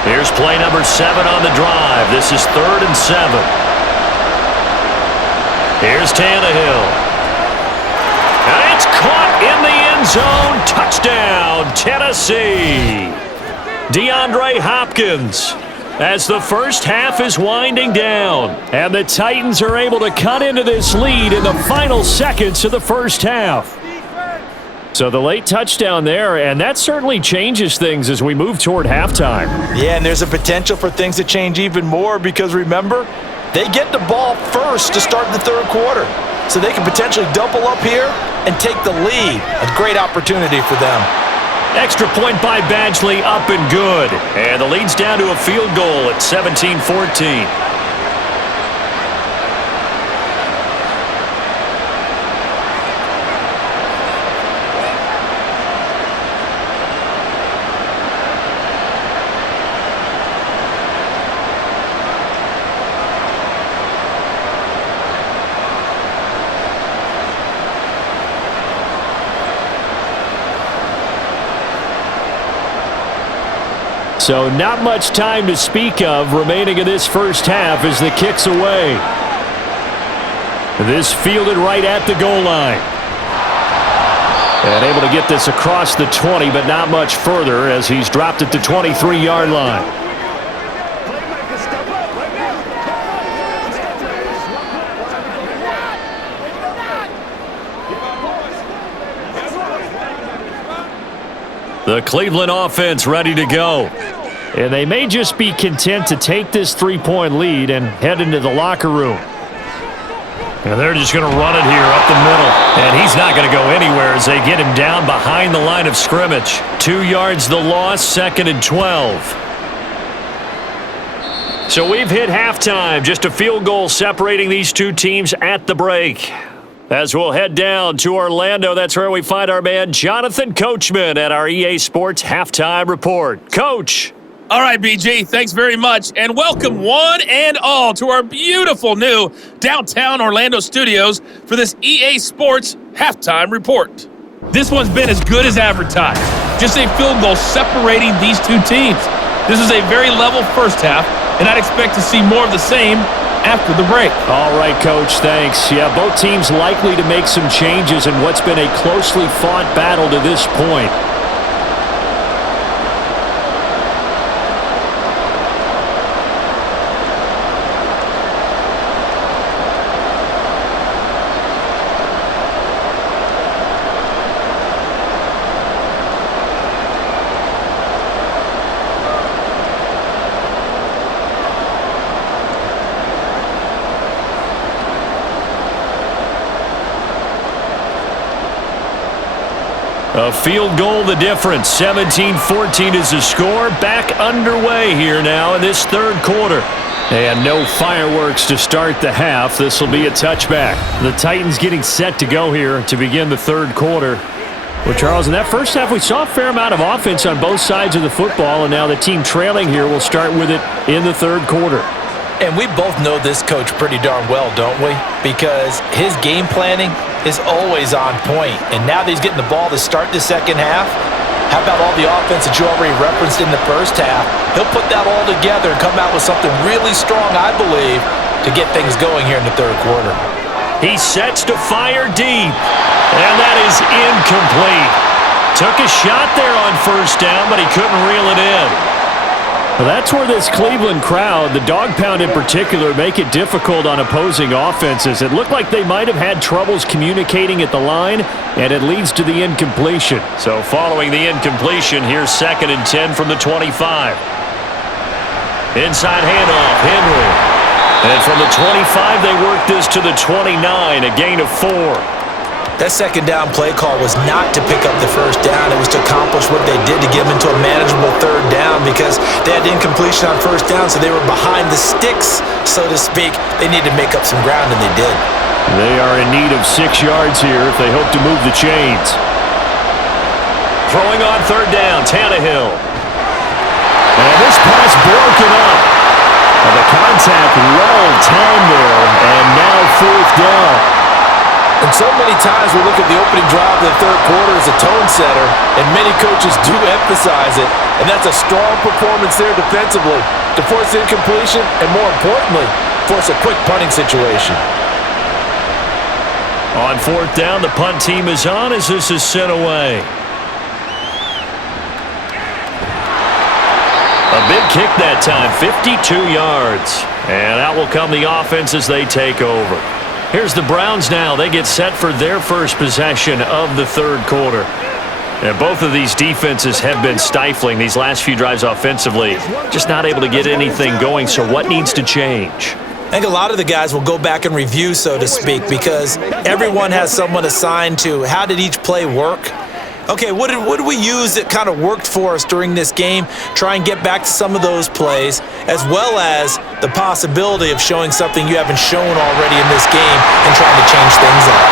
Here's play number 7 on the drive. This is 3rd and 7. Here's Tannehill. And it's caught in the end zone. Touchdown, Tennessee. DeAndre Hopkins, as the first half is winding down. And the Titans are able to cut into this lead in the final seconds of the first half. So the late touchdown there, and that certainly changes things as we move toward halftime. Yeah, and there's a potential for things to change even more because, remember, they get the ball first to start the third quarter. So they can potentially double up here and take the lead. A great opportunity for them. Extra point by Badgley, up and good. And the lead's down to a field goal at 17-14. So not much time to speak of remaining in this first half as the kick's away. This fielded right at the goal line. And able to get this across the 20, but not much further as he's dropped at the 23-yard line. The Cleveland offense ready to go. And they may just be content to take this 3-point lead and head into the locker room. And they're just going to run it here up the middle. And he's not going to go anywhere as they get him down behind the line of scrimmage. 2 yards the loss, 2nd and 12. So we've hit halftime. Just a field goal separating these two teams at the break. As we'll head down to Orlando, that's where we find our man Jonathan Coachman at our EA Sports Halftime Report. Coach. All right, BG, thanks very much, and welcome one and all to our beautiful new downtown Orlando studios for this EA Sports Halftime Report. This one's been as good as advertised. Just a field goal separating these two teams. This is a very level first half, and I'd expect to see more of the same after the break. All right, Coach, thanks. Yeah, both teams likely to make some changes in what's been a closely fought battle to this point. A field goal the difference. 17-14 is the score. Back underway here now in this third quarter. And no fireworks to start the half. This will be a touchback. The Titans getting set to go here to begin the third quarter. Well, Charles, in that first half we saw a fair amount of offense on both sides of the football, and now the team trailing here will start with it in the third quarter. And we both know this coach pretty darn well, don't we? Because his game planning is always on point. And now that he's getting the ball to start the second half, how about all the offense that you already referenced in the first half? He'll put that all together and come out with something really strong, I believe, to get things going here in the third quarter. He sets to fire deep, and that is incomplete. Took a shot there on first down, but he couldn't reel it in. Well, that's where this Cleveland crowd, the dog pound in particular, make it difficult on opposing offenses. It looked like they might have had troubles communicating at the line, and it leads to the incompletion. So following the incompletion, here's 2nd and 10 from the 25. Inside handoff, Henry. And from the 25, they work this to the 29, a gain of 4. That second down play call was not to pick up the first down. It was to accomplish what they did to get them into a manageable third down because they had incompletion on first down, so they were behind the sticks, so to speak. They needed to make up some ground, and they did. They are in need of 6 yards here if they hope to move the chains. Throwing on third down, Tannehill. And this pass broken up. And the contact well timed there, and now fourth down. And so many times we look at the opening drive of the third quarter as a tone setter, and many coaches do emphasize it, and that's a strong performance there defensively to force incompletion and, more importantly, force a quick punting situation. On fourth down, the punt team is on as this is sent away. A big kick that time, 52 yards. And out will come the offense as they take over. Here's the Browns now. They get set for their first possession of the third quarter. And both of these defenses have been stifling these last few drives offensively. Just not able to get anything going, so what needs to change? I think a lot of the guys will go back and review, so to speak, because everyone has someone assigned to how did each play work. Okay, what did we use that kind of worked for us during this game? Try and get back to some of those plays, as well as the possibility of showing something you haven't shown already in this game and trying to change things up.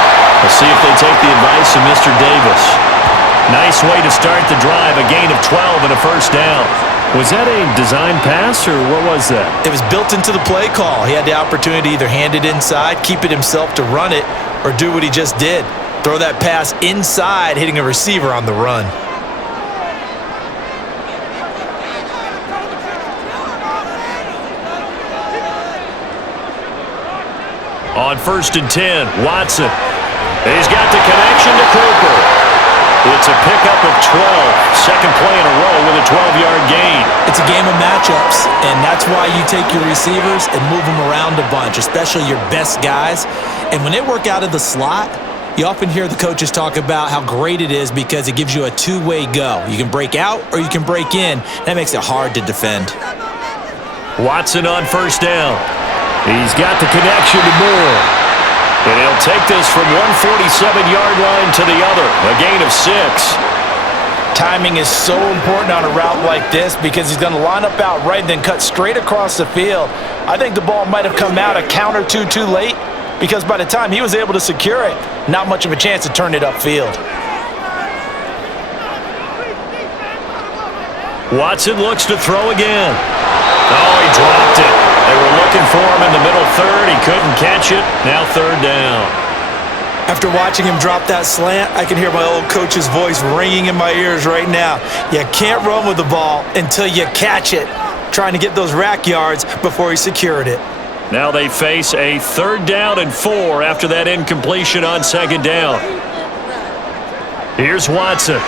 Let's see if they take the advice of Mr. Davis. Nice way to start the drive, a gain of 12 and a first down. Was that a design pass, or what was that? It was built into the play call. He had the opportunity to either hand it inside, keep it himself to run it, or do what he just did. Throw that pass inside, hitting a receiver on the run. On 1st and 10, Watson. He's got the connection to Cooper. It's a pickup of 12. Second play in a row with a 12-yard gain. It's a game of matchups, and that's why you take your receivers and move them around a bunch, especially your best guys. And when they work out of the slot, you often hear the coaches talk about how great it is because it gives you a two-way go. You can break out or you can break in. That makes it hard to defend. Watson on first down. He's got the connection to Moore. And he'll take this from 147-yard line to the other. A gain of 6. Timing is so important on a route like this because he's going to line up out right and then cut straight across the field. I think the ball might have come out a count or two too late because by the time he was able to secure it, not much of a chance to turn it upfield. Watson looks to throw again. Oh, he dropped it. They were looking for him in the middle third. He couldn't catch it. Now third down. After watching him drop that slant, I can hear my old coach's voice ringing in my ears right now. You can't run with the ball until you catch it. Trying to get those rack yards before he secured it. Now they face a 3rd down and 4 after that incompletion on 2nd down. Here's Watson. And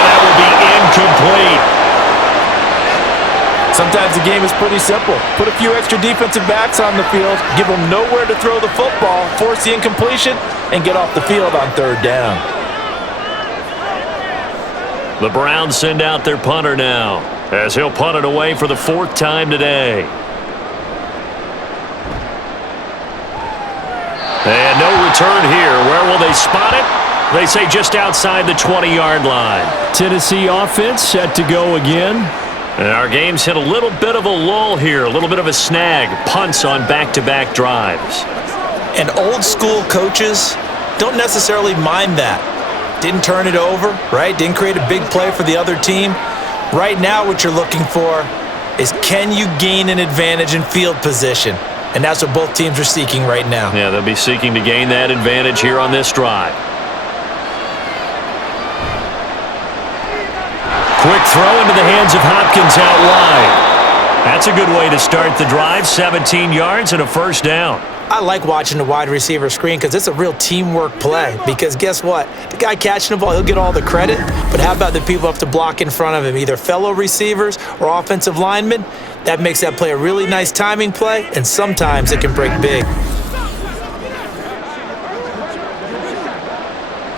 that will be incomplete. Sometimes the game is pretty simple. Put a few extra defensive backs on the field, give them nowhere to throw the football, force the incompletion, and get off the field on 3rd down. The Browns send out their punter now, as he'll punt it away for the 4th time today. And no return here. Where will they spot it? They say just outside the 20-yard line. Tennessee offense set to go again. And our game's hit a little bit of a lull here, a little bit of a snag. Punts on back-to-back drives. And old school coaches don't necessarily mind that. Didn't turn it over, right? Didn't create a big play for the other team. Right now what you're looking for is can you gain an advantage in field position? And that's what both teams are seeking right now. Yeah, they'll be seeking to gain that advantage here on this drive. Quick throw into the hands of Hopkins out wide. That's a good way to start the drive. 17 yards and a first down. I like watching the wide receiver screen because it's a real teamwork play. Because guess what? The guy catching the ball, he'll get all the credit. But how about the people who have to block in front of him, either fellow receivers or offensive linemen? That makes that play a really nice timing play, and sometimes it can break big.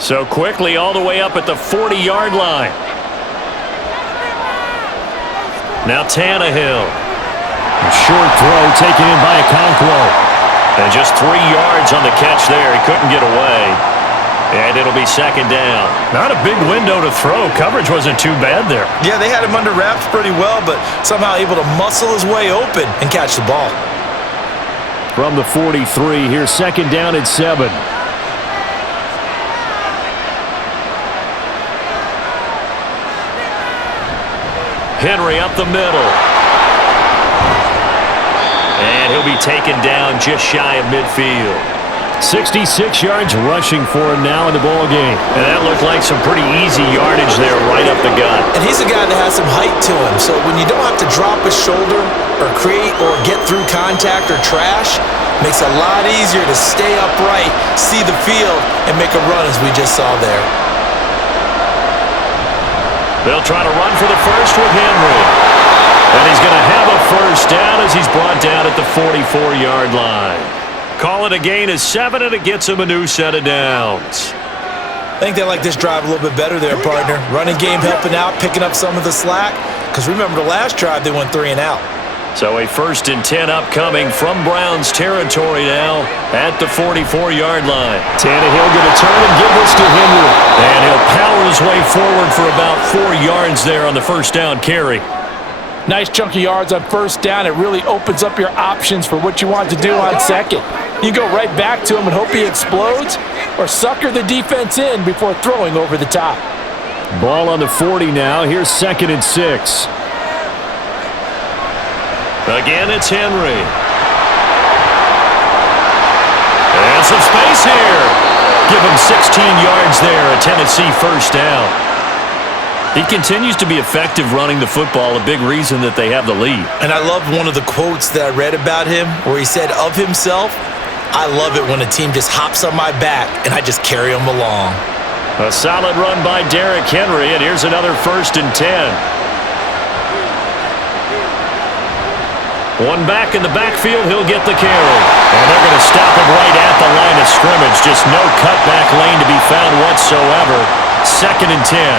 So quickly all the way up at the 40-yard line. Now Tannehill. Short throw taken in by Okonkwo. And just 3 yards on the catch there. He couldn't get away. And it'll be second down. Not a big window to throw. Coverage wasn't too bad there. Yeah, they had him under wraps pretty well, but somehow able to muscle his way open and catch the ball. From the 43, here's second down at 7. Henry up the middle. And he'll be taken down just shy of midfield. 66 yards rushing for him now in the ball game. And that looked like some pretty easy yardage there right up the gut. And he's a guy that has some height to him, so when you don't have to drop a shoulder or create or get through contact or trash, makes it a lot easier to stay upright, see the field, and make a run as we just saw there. They'll try to run for the first with Henry. And he's going to have a first down as he's brought down at the 44-yard line. Call it a gain of 7, and it gets him a new set of downs. I think they like this drive a little bit better there, partner. Running game helping out, picking up some of the slack. Because remember, the last drive they went 3 and out. So a 1st and 10 upcoming from Browns territory now at the 44-yard line. Tannehill going to turn and give this to Henry. And he'll power his way forward for about 4 yards there on the first down carry. Nice chunk of yards on first down. It really opens up your options for what you want to do on second. You go right back to him and hope he explodes, or sucker the defense in before throwing over the top. Ball on the 40 now. Here's 2nd and 6. Again, it's Henry. And some space here. Give him 16 yards there, a Tennessee first down. He continues to be effective running the football, a big reason that they have the lead. And I love one of the quotes that I read about him where he said of himself, "I love it when a team just hops on my back and I just carry them along." A solid run by Derrick Henry, and here's another 1st and 10. One back in the backfield, he'll get the carry. And they're going to stop him right at the line of scrimmage. Just no cutback lane to be found whatsoever. 2nd and 10.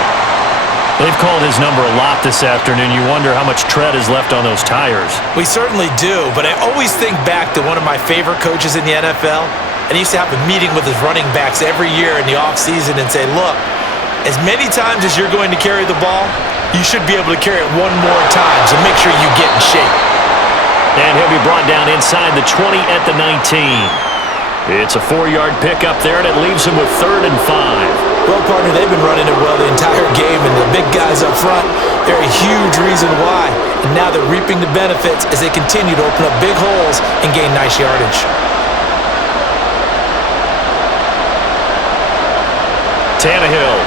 They've called his number a lot this afternoon. You wonder how much tread is left on those tires. We certainly do, but I always think back to one of my favorite coaches in the NFL, and he used to have a meeting with his running backs every year in the offseason and say, look, as many times as you're going to carry the ball, you should be able to carry it one more time, so make sure you get in shape. And he'll be brought down inside the 20 at the 19. It's a 4-yard pickup there, and it leaves him with 3rd and 5. Well, partner, they've been running it well the entire game, and the big guys up front, they're a huge reason why. And now they're reaping the benefits as they continue to open up big holes and gain nice yardage. Tannehill.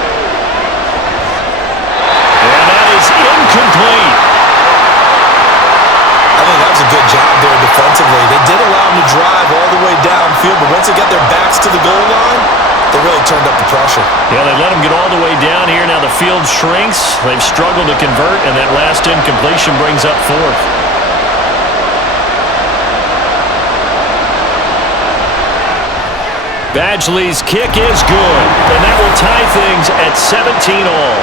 And that is incomplete. I think that was a good job there defensively. They did allow them to drive all the way downfield, but once they got their backs to the goal line, they really turned up the pressure. Yeah, they let them get all the way down here. Now the field shrinks. They've struggled to convert, and that last incompletion brings up 4th. Badgley's kick is good, and that will tie things at 17 all.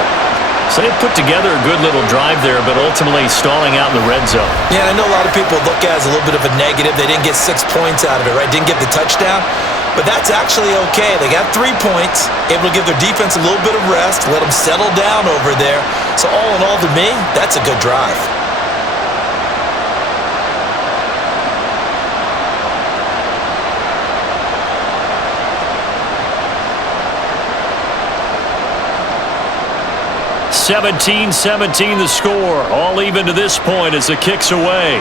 So they put together a good little drive there, but ultimately stalling out in the red zone. Yeah, I know a lot of people look at it as a little bit of a negative. They didn't get 6 points out of it, right? Didn't get the touchdown. But that's actually okay. They got 3 points, able to give their defense a little bit of rest, let them settle down over there. So all in all, to me, that's a good drive. (17-17) the score. All even to this point as the kick's away.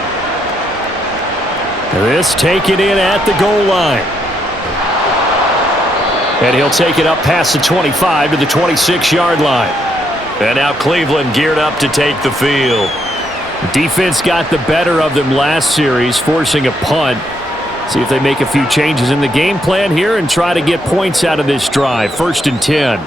This taken in at the goal line. And he'll take it up past the 25 to the 26-yard line. And now Cleveland geared up to take the field. The defense got the better of them last series, forcing a punt. See if they make a few changes in the game plan here and try to get points out of this drive. 1st and 10.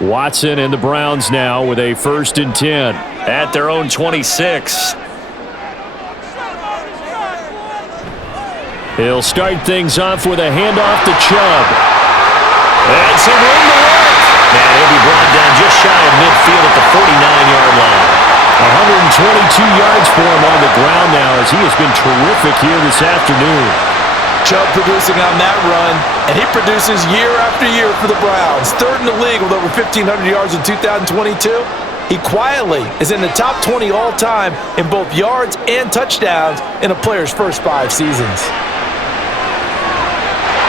Watson and the Browns now with a 1st and 10 at their own 26. He'll start things off with a handoff to Chubb. And some room to work. And he'll be brought down just shy of midfield at the 49-yard line. 122 yards for him on the ground now as he has been terrific here this afternoon. Chubb producing on that run, and he produces year after year for the Browns. Third in the league with over 1,500 yards in 2022. He quietly is in the top 20 all-time in both yards and touchdowns in a player's first 5 seasons.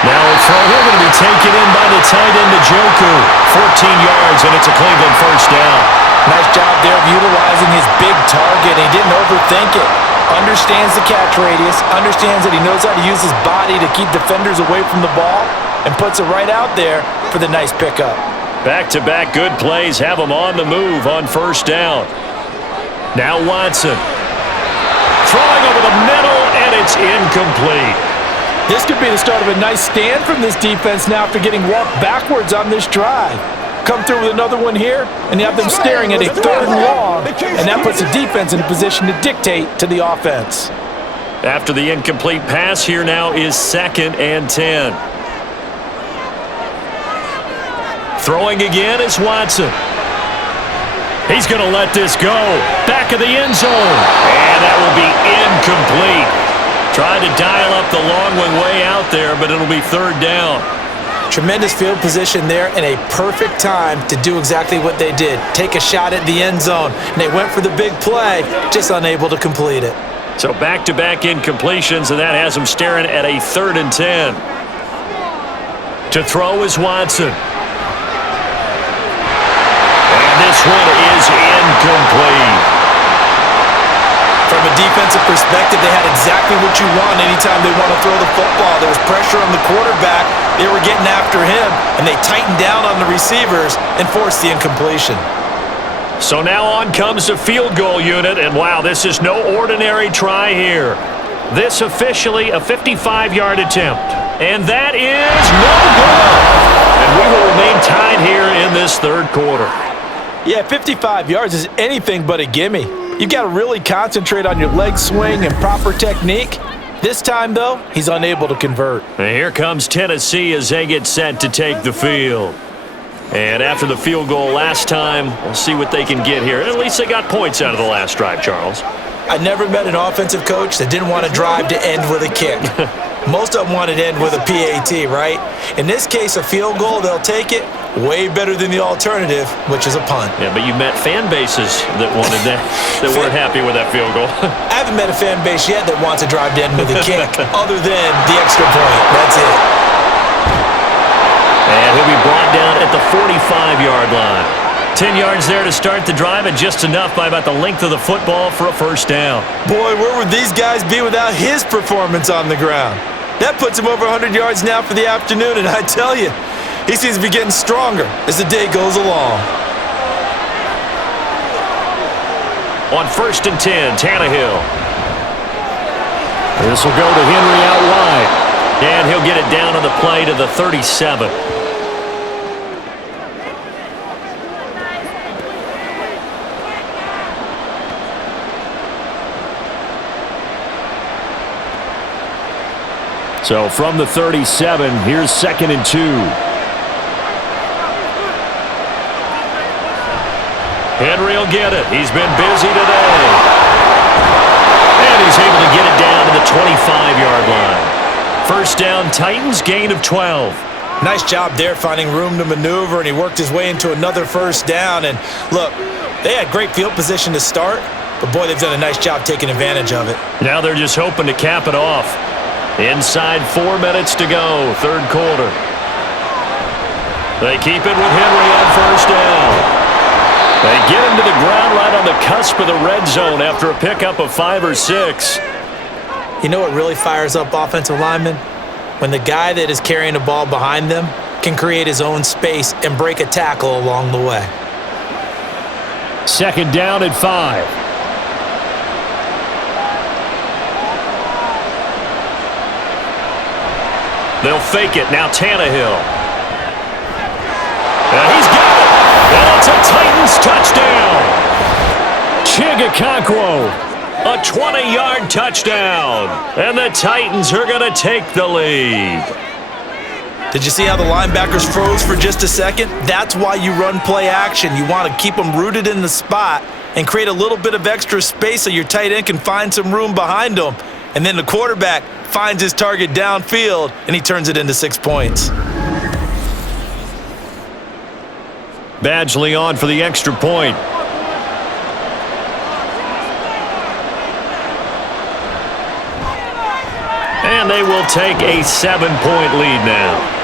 Now a throw here going to be taken in by the tight end Njoku. 14 yards, and it's a Cleveland first down. Nice job there of utilizing his big target. He didn't overthink it. Understands the catch radius, understands that he knows how to use his body to keep defenders away from the ball, and puts it right out there for the nice pickup. Back-to-back good plays have him on the move on first down. Now Watson. Throwing over the middle, and it's incomplete. This could be the start of a nice stand from this defense now after getting walked backwards on this drive. Come through with another one here, and you have them staring at a 3rd and long, and that puts the defense in a position to dictate to the offense. After the incomplete pass, here now is 2nd and 10. Throwing again is Watson. He's going to let this go. Back of the end zone. And that will be incomplete. Tried to dial up the long one way out there, but it'll be 3rd down. Tremendous field position there and a perfect time to do exactly what they did. Take a shot at the end zone. And they went for the big play, just unable to complete it. So back-to-back incompletions, and that has them staring at a 3rd and 10. To throw is Watson. And this one is incomplete. From a defensive perspective, they had exactly what you want anytime they want to throw the football. There was pressure on the quarterback. They were getting after him, and they tightened down on the receivers and forced the incompletion. So now on comes the field goal unit, and wow, this is no ordinary try here. This officially a 55-yard attempt, and that is no good. And we will remain tied here in this 3rd quarter. Yeah, 55 yards is anything but a gimme. You've got to really concentrate on your leg swing and proper technique. This time, though, he's unable to convert. And here comes Tennessee as they get set to take the field. And after the field goal last time, we'll see what they can get here. At least they got points out of the last drive, Charles. I never met an offensive coach that didn't want to drive to end with a kick. Most of them wanted to end with a PAT, right? In this case, a field goal, they'll take it. Way better than the alternative, which is a punt. Yeah, but you met fan bases that wanted that, that weren't happy with that field goal. I haven't met a fan base yet that wants to drive to end with a kick, other than the extra point. That's it. And he'll be brought down at the 45-yard line. 10 yards there to start the drive, and just enough by about the length of the football for a first down. Boy, where would these guys be without his performance on the ground? That puts him over 100 yards now for the afternoon, and I tell you, he seems to be getting stronger as the day goes along. On 1st and 10, Tannehill. This will go to Henry out wide. And he'll get it down on the play to the 37. So from the 37, here's 2nd and 2. Henry will get it. He's been busy today. And he's able to get it down to the 25-yard line. First down, Titans, gain of 12. Nice job there finding room to maneuver, and he worked his way into another first down. And look, they had great field position to start, but boy, they've done a nice job taking advantage of it. Now they're just hoping to cap it off. Inside 4 minutes to go, 3rd quarter. They keep it with Henry on first down. They get him to the ground right on the cusp of the red zone after a pickup of 5 or 6. You know what really fires up offensive linemen? When the guy that is carrying the ball behind them can create his own space and break a tackle along the way. 2nd down and 5. They'll fake it. Now Tannehill. And he's got it. And it's a Titans touchdown. Chigakonkwo, a 20-yard touchdown. And the Titans are going to take the lead. Did you see how the linebackers froze for just a second? That's why you run play action. You want to keep them rooted in the spot and create a little bit of extra space so your tight end can find some room behind them. And then the quarterback finds his target downfield, and he turns it into 6 points. Badgley on for the extra point. And they will take a 7-point lead now.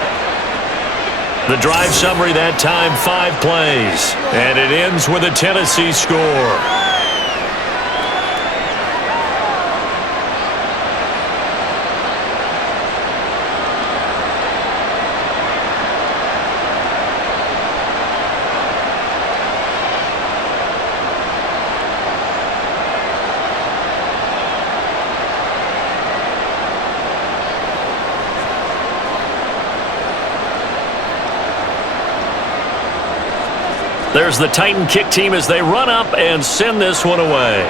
The drive summary that time, 5 plays. And it ends with a Tennessee score. There's the Titan kick team as they run up and send this one away.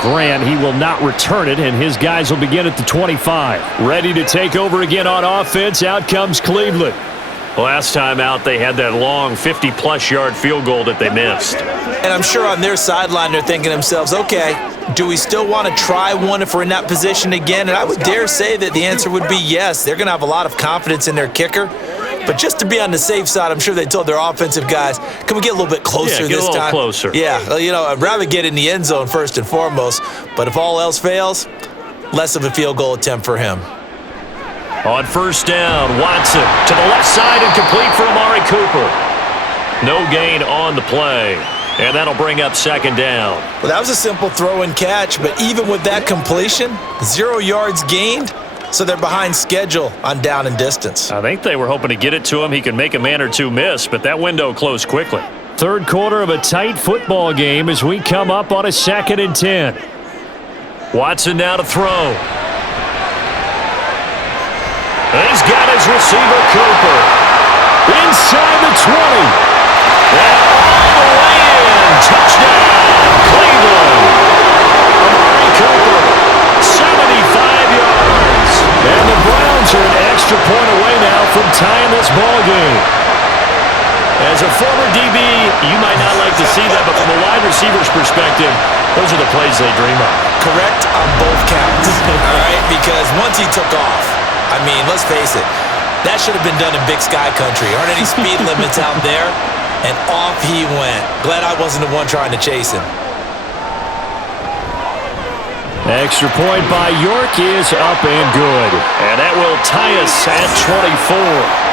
Grant, he will not return it, and his guys will begin at the 25. Ready to take over again on offense. Out comes Cleveland. Last time out, they had that long 50-plus yard field goal that they missed. And I'm sure on their sideline they're thinking to themselves, okay, do we still want to try one if we're in that position again? And I would dare say that the answer would be yes. They're going to have a lot of confidence in their kicker. But just to be on the safe side, I'm sure they told their offensive guys, can we get a little bit closer this time? Get a little closer. Yeah, you know, I'd rather get in the end zone first and foremost. But if all else fails, less of a field goal attempt for him. On first down, Watson to the left side and complete for Amari Cooper. No gain on the play. And that'll bring up second down. Well, that was a simple throw and catch, but even with that completion, 0 yards gained. So they're behind schedule on down and distance. I think they were hoping to get it to him. He could make a man or two miss, but that window closed quickly. Third quarter of a tight football game as we come up on a 2nd and 10. Watson now to throw. He's got his receiver, Cooper. Inside the 20. And all the way in. Touchdown, Cleveland. Amari Cooper, 75 yards. And the Browns are an extra point away now from tying this ball game. As a former DB, you might not like to see that, but from a wide receiver's perspective, those are the plays they dream of. Correct on both counts, all right? Because once he took off, I mean, let's face it, that should have been done in Big Sky Country. Aren't any speed limits out there? And off he went. Glad I wasn't the one trying to chase him. Extra point by York is up and good. And that will tie us at 24.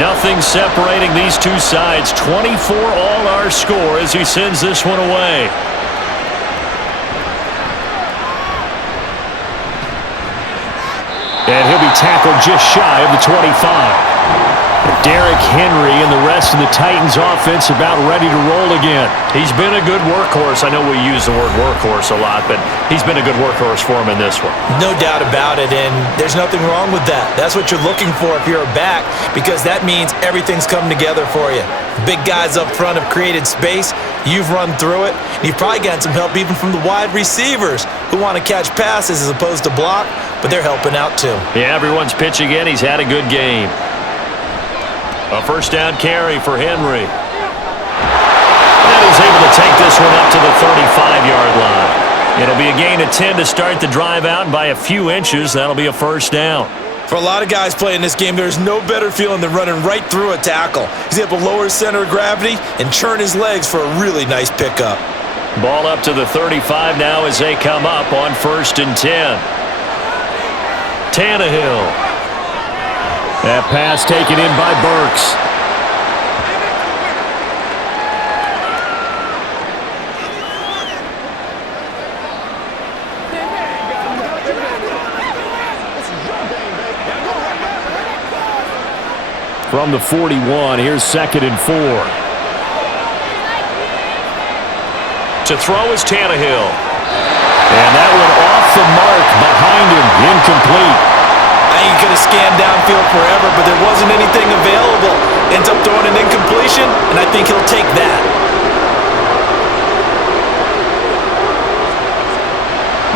Nothing separating these two sides. 24 all our score as he sends this one away. And he'll be tackled just shy of the 25. Derrick Henry and the rest of the Titans offense about ready to roll again. He's been a good workhorse. I know we use the word workhorse a lot, but he's been a good workhorse for him in this one. No doubt about it, and there's nothing wrong with that. That's what you're looking for if you're a back, because that means everything's come together for you. Big guys up front have created space. You've run through it. You've probably gotten some help even from the wide receivers who want to catch passes as opposed to block, but they're helping out too. Yeah, everyone's pitching in. He's had a good game. A first down carry for Henry. And he's able to take this one up to the 35-yard line. It'll be a gain of 10 to start the drive out, and by a few inches, that'll be a first down. For a lot of guys playing this game, there's no better feeling than running right through a tackle. He's able to lower his center of gravity and churn his legs for a really nice pickup. Ball up to the 35 now as they come up on 1st and 10. Tannehill. That pass taken in by Burks. from the 41. Here's 2nd and 4. To throw is Tannehill. And that one off the mark behind him. Incomplete. I think he could have scanned downfield forever, but there wasn't anything available. Ends up throwing an incompletion, and I think he'll take that.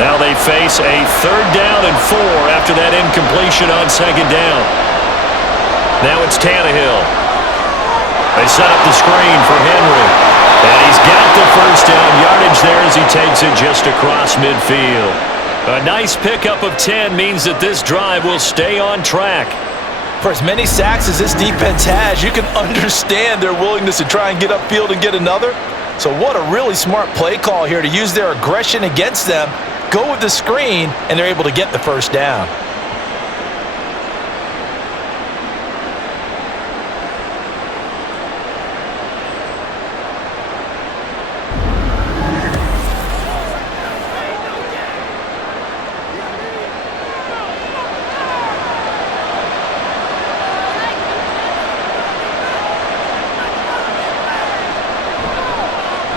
Now they face a 3rd down and 4 after that incompletion on 2nd down. Now it's Tannehill. They set up the screen for Henry. And he's got the 1st down yardage there as he takes it just across midfield. A nice pickup of 10 means that this drive will stay on track. For as many sacks as this defense has, you can understand their willingness to try and get upfield and get another. So what a really smart play call here to use their aggression against them, go with the screen, and they're able to get the 1st down.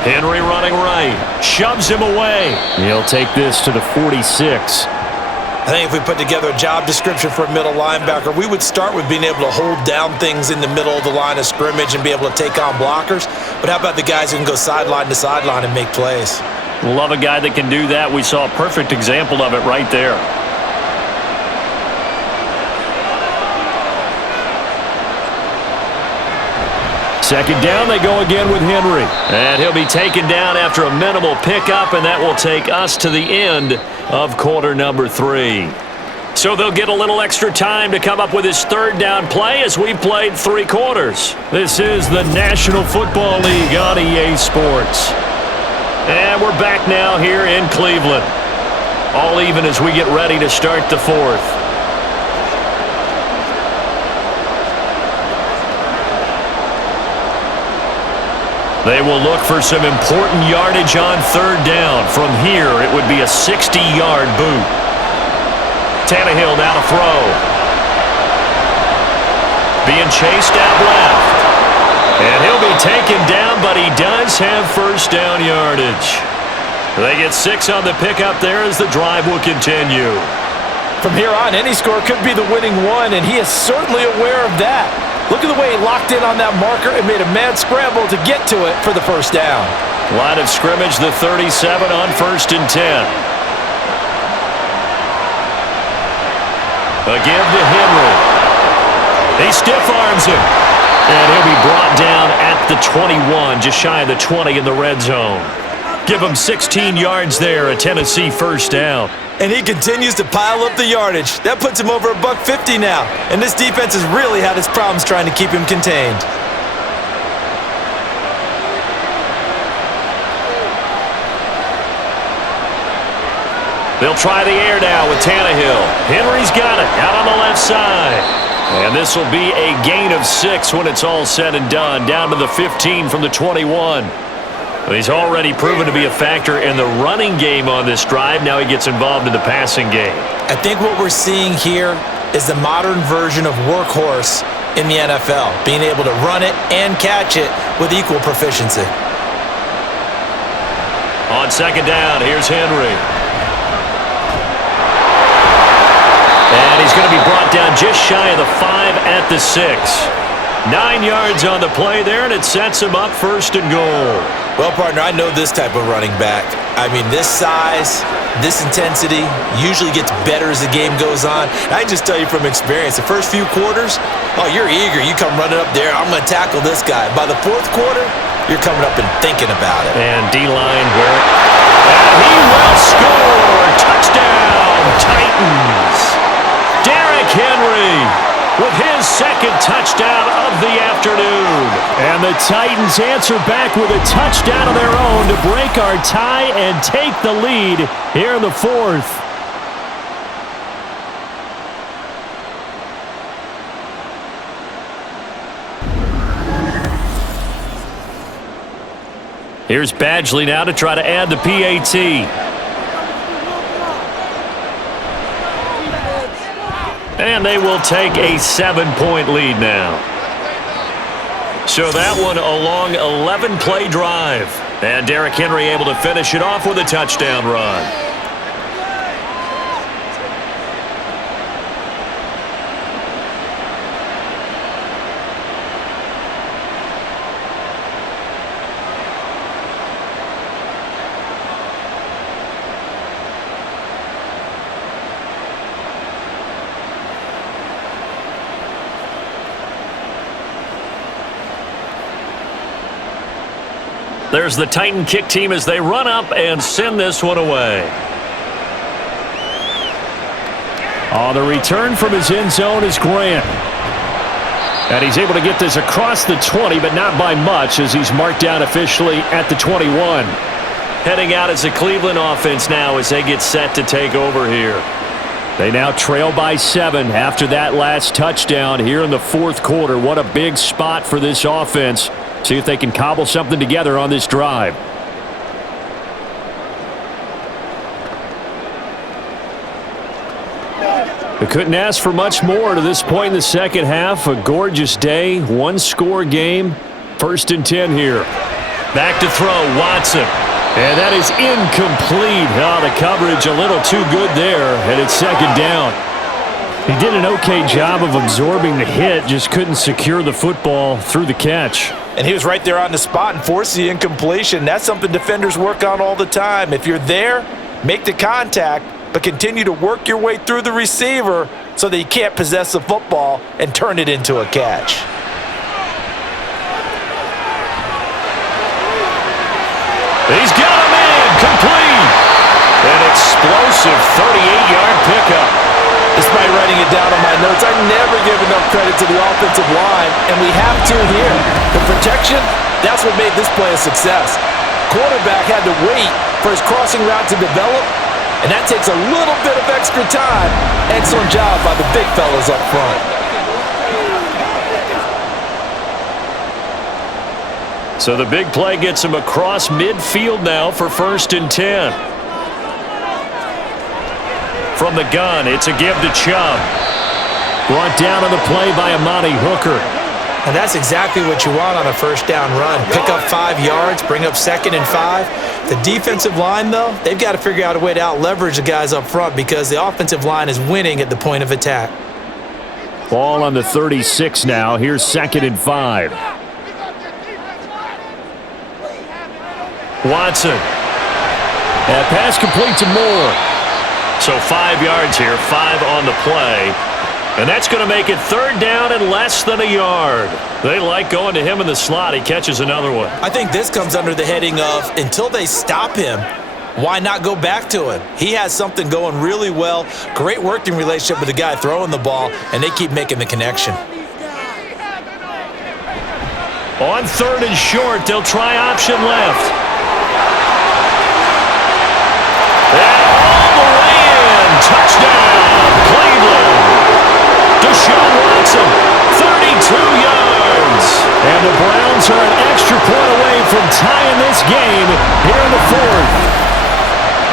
Henry running right, shoves him away. He'll take this to the 46. I think if we put together a job description for a middle linebacker, we would start with being able to hold down things in the middle of the line of scrimmage and be able to take on blockers. But how about the guys who can go sideline to sideline and make plays? Love a guy that can do that. We saw a perfect example of it right there. Second down, they go again with Henry. And he'll be taken down after a minimal pickup, and that will take us to the end of quarter number 3. So they'll get a little extra time to come up with his 3rd down play as we played 3 quarters. This is the National Football League on EA Sports. And we're back now here in Cleveland. All even as we get ready to start the 4th. They will look for some important yardage on 3rd down. From here, it would be a 60-yard boot. Tannehill now to throw. Being chased out left. And he'll be taken down, but he does have 1st down yardage. They get 6 on the pickup there as the drive will continue. From here on, any score could be the winning one, and he is certainly aware of that. Look at the way he locked in on that marker and made a mad scramble to get to it for the 1st down. Line of scrimmage, the 37 on 1st and 10. A give to Henry. He stiff arms him. And he'll be brought down at the 21, just shy of the 20 in the red zone. Give him 16 yards there, a Tennessee 1st down. And he continues to pile up the yardage. That puts him over $150 now. And this defense has really had its problems trying to keep him contained. They'll try the air now with Tannehill. Henry's got it out on the left side. And this will be a gain of 6 when it's all said and done. Down to the 15 from the 21. He's already proven to be a factor in the running game on this drive. Now he gets involved in the passing game. I think what we're seeing here is the modern version of workhorse in the NFL, being able to run it and catch it with equal proficiency. On 2nd down, here's Henry. And he's going to be brought down just shy of the 5 at the 6. 9 yards on the play there, and it sets him up 1st and goal. Well, partner, I know this type of running back. I mean, this size, this intensity usually gets better as the game goes on. I can just tell you from experience, the first few quarters, oh, you're eager. You come running up there, I'm going to tackle this guy. By the 4th quarter, you're coming up and thinking about it. And D-line where and he will score. Touchdown, Titans. Derrick Henry with his 2nd touchdown of the afternoon. And the Titans answer back with a touchdown of their own to break our tie and take the lead here in the 4th. Here's Badgley now to try to add the PAT. And they will take a 7-point lead now. So that one a long 11-play drive. And Derrick Henry able to finish it off with a touchdown run. There's the Titan kick team as they run up and send this one away. On the return from his end zone is Grant. And he's able to get this across the 20, but not by much as he's marked down officially at the 21. Heading out as the Cleveland offense now as they get set to take over here. They now trail by 7 after that last touchdown here in the fourth quarter. What a big spot for this offense. See if they can cobble something together on this drive. They couldn't ask for much more to this point in the second half. A gorgeous day, one-score game. 1st and 10 here. Back to throw, Watson. And that is incomplete. Oh, the coverage a little too good there, and it's 2nd down. He did an okay job of absorbing the hit, just couldn't secure the football through the catch. And he was right there on the spot and forced the incompletion. That's something defenders work on all the time. If you're there, make the contact, but continue to work your way through the receiver so that you can't possess the football and turn it into a catch. He's got him in, complete. An explosive 38-yard pickup. Despite writing it down on my notes, I never give enough credit to the offensive line, and we have to here. The protection, that's what made this play a success. Quarterback had to wait for his crossing route to develop, and that takes a little bit of extra time. Excellent job by the big fellas up front. So the big play gets him across midfield now for 1st and 10. From the gun, it's a give to Chubb. Brought down on the play by Amani Hooker. And that's exactly what you want on a 1st down run. Pick up 5 yards, bring up 2nd and 5. The defensive line, though, they've got to figure out a way to out-leverage the guys up front because the offensive line is winning at the point of attack. Ball on the 36 now. Here's 2nd and 5. Watson. That pass complete to Moore. So 5 yards here, 5 on the play. And that's going to make it 3rd down and less than a yard. They like going to him in the slot. He catches another one. I think this comes under the heading of until they stop him, why not go back to him? He has something going really well. Great working relationship with the guy throwing the ball, and they keep making the connection. On 3rd and short, they'll try option left. And all the way in. Touchdown, Cleveland. Deshaun Watson, 32 yards. And the Browns are an extra point away from tying this game here in the 4th.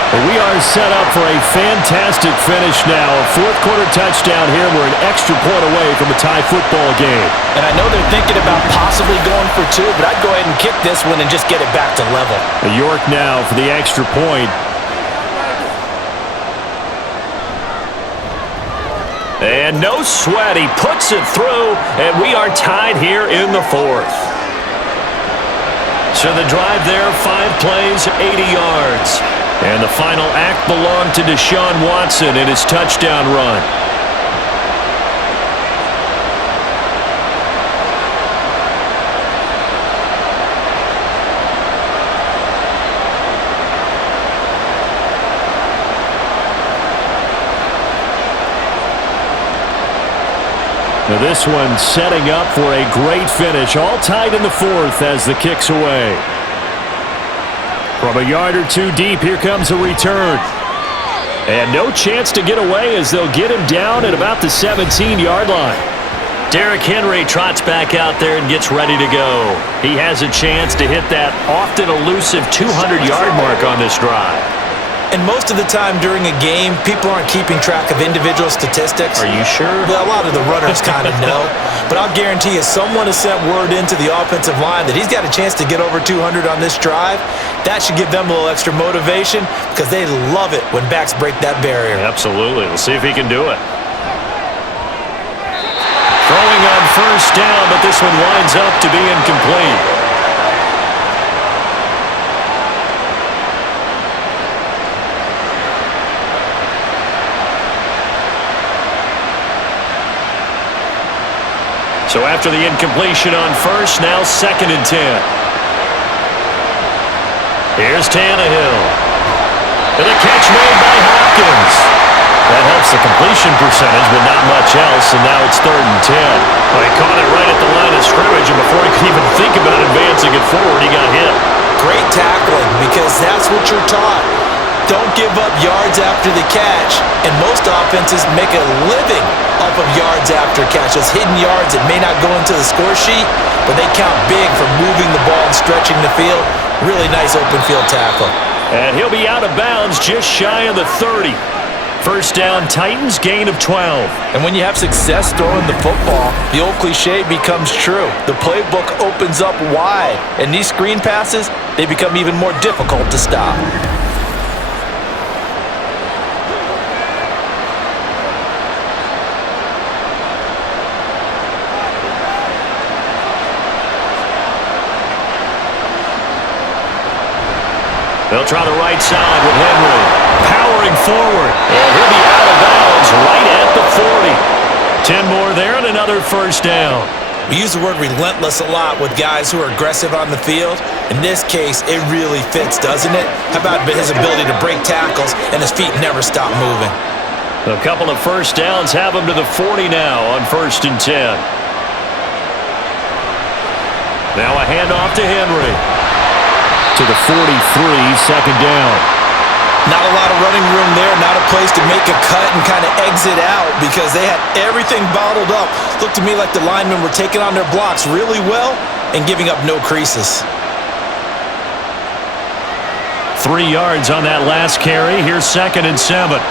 And we are set up for a fantastic finish now. A 4th quarter touchdown here. We're an extra point away from a tie football game. And I know they're thinking about possibly going for 2, but I'd go ahead and kick this one and just get it back to level. York now for the extra point. And no sweat, he puts it through, and we are tied here in the 4th. So the drive there, 5 plays, 80 yards. And the final act belonged to Deshaun Watson in his touchdown run. Now this one setting up for a great finish. All tied in the 4th as the kick's away. From a yard or 2 deep, here comes a return. And no chance to get away as they'll get him down at about the 17-yard line. Derrick Henry trots back out there and gets ready to go. He has a chance to hit that often elusive 200-yard mark on this drive. And most of the time during a game, people aren't keeping track of individual statistics. Are you sure? Well, a lot of the runners kind of know. But I'll guarantee you, someone has sent word into the offensive line that he's got a chance to get over 200 on this drive. That should give them a little extra motivation because they love it when backs break that barrier. Absolutely. We'll see if he can do it. Throwing on first down, but this one winds up to be incomplete. So after the incompletion on first, now 2nd and 10. Here's Tannehill. And a catch made by Hopkins. That helps the completion percentage, but not much else, and now it's 3rd and 10. Well, he caught it right at the line of scrimmage, and before he could even think about advancing it forward, he got hit. Great tackling, because that's what you're taught. Don't give up yards after the catch, and most offenses make a living off of yards after catches. Hidden yards that may not go into the score sheet, but they count big for moving the ball and stretching the field. Really nice open field tackle. And he'll be out of bounds just shy of the 30. First down, Titans, gain of 12. And when you have success throwing the football, the old cliche becomes true. The playbook opens up wide, and these screen passes, they become even more difficult to stop. They'll try the right side with Henry. Powering forward. And he'll be out of bounds right at the 40. 10 more there and another first down. We use the word relentless a lot with guys who are aggressive on the field. In this case, it really fits, doesn't it? How about his ability to break tackles and his feet never stop moving? A couple of first downs have him to the 40 now on 1st and 10. Now a handoff to Henry. To the 43, 2nd down. Not a lot of running room there, not a place to make a cut and kind of exit out because they had everything bottled up. Looked to me like the linemen were taking on their blocks really well and giving up no creases. 3 yards on that last carry. Here's 2nd and 7.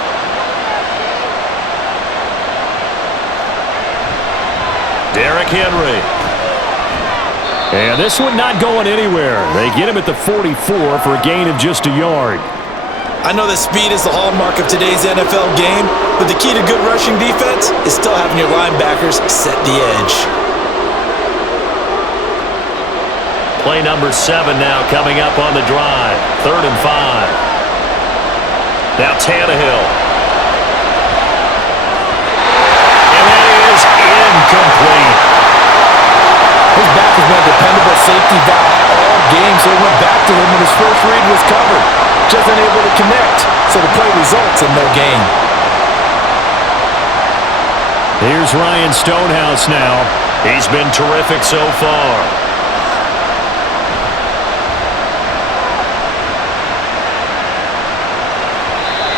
Derrick Henry. And this one not going anywhere. They get him at the 44 for a gain of just a yard. I know that speed is the hallmark of today's NFL game, but the key to good rushing defense is still having your linebackers set the edge. Play number 7 now coming up on the drive. 3rd and 5. Now Tannehill. And that is incomplete. His back has been a dependable safety valve all game, so he went back to him when his first read was covered. Just unable to connect, so the play results in no gain. Here's Ryan Stonehouse now. He's been terrific so far.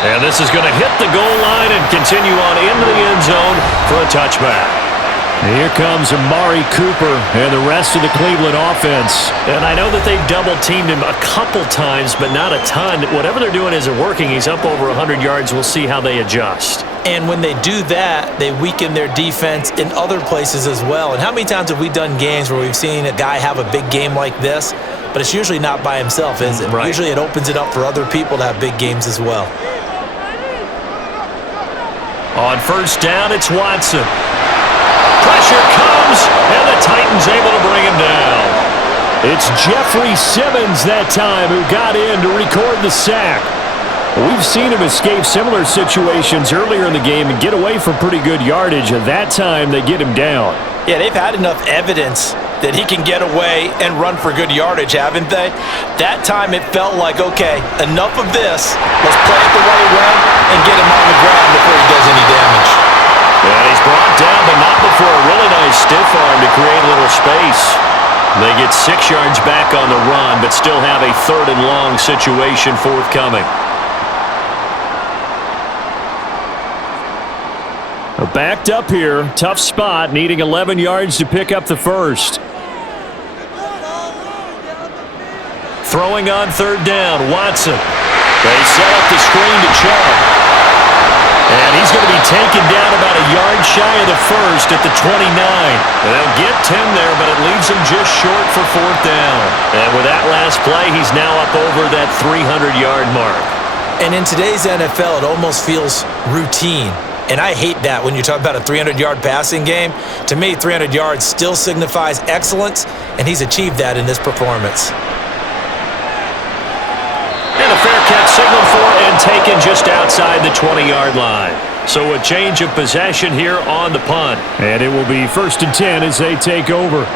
And this is going to hit the goal line and continue on into the end zone for a touchback. Here comes Amari Cooper and the rest of the Cleveland offense. And I know that they've double-teamed him a couple times, but not a ton. Whatever they're doing isn't working. He's up over 100 yards. We'll see how they adjust. And when they do that, they weaken their defense in other places as well. And how many times have we done games where we've seen a guy have a big game like this, but it's usually not by himself, is it? Right. Usually it opens it up for other people to have big games as well. On first down, it's Watson. Pressure comes, and the Titans able to bring him down. It's Jeffrey Simmons that time who got in to record the sack. We've seen him escape similar situations earlier in the game and get away from pretty good yardage, and that time they get him down. Yeah, they've had enough evidence that he can get away and run for good yardage, haven't they? That time it felt like, okay, enough of this. Let's play it the right way and get him on the ground before he does any damage. And he's brought down, but not before a really nice stiff arm to create a little space. They get 6 yards back on the run, but still have a 3rd and long situation forthcoming. Backed up here, tough spot, needing 11 yards to pick up the first. Throwing on 3rd down, Watson. They set up the screen to Chubb. And he's going to be taken down about a yard shy of the first at the 29. They'll get 10 there, but it leaves him just short for fourth down. And with that last play, he's now up over that 300-yard mark. And in today's NFL, it almost feels routine. And I hate that when you talk about a 300-yard passing game. To me, 300 yards still signifies excellence, and he's achieved that in this performance. And a fair catch signaled for and taken just outside the 20-yard line. So a change of possession here on the punt. And it will be 1st and 10 as they take over.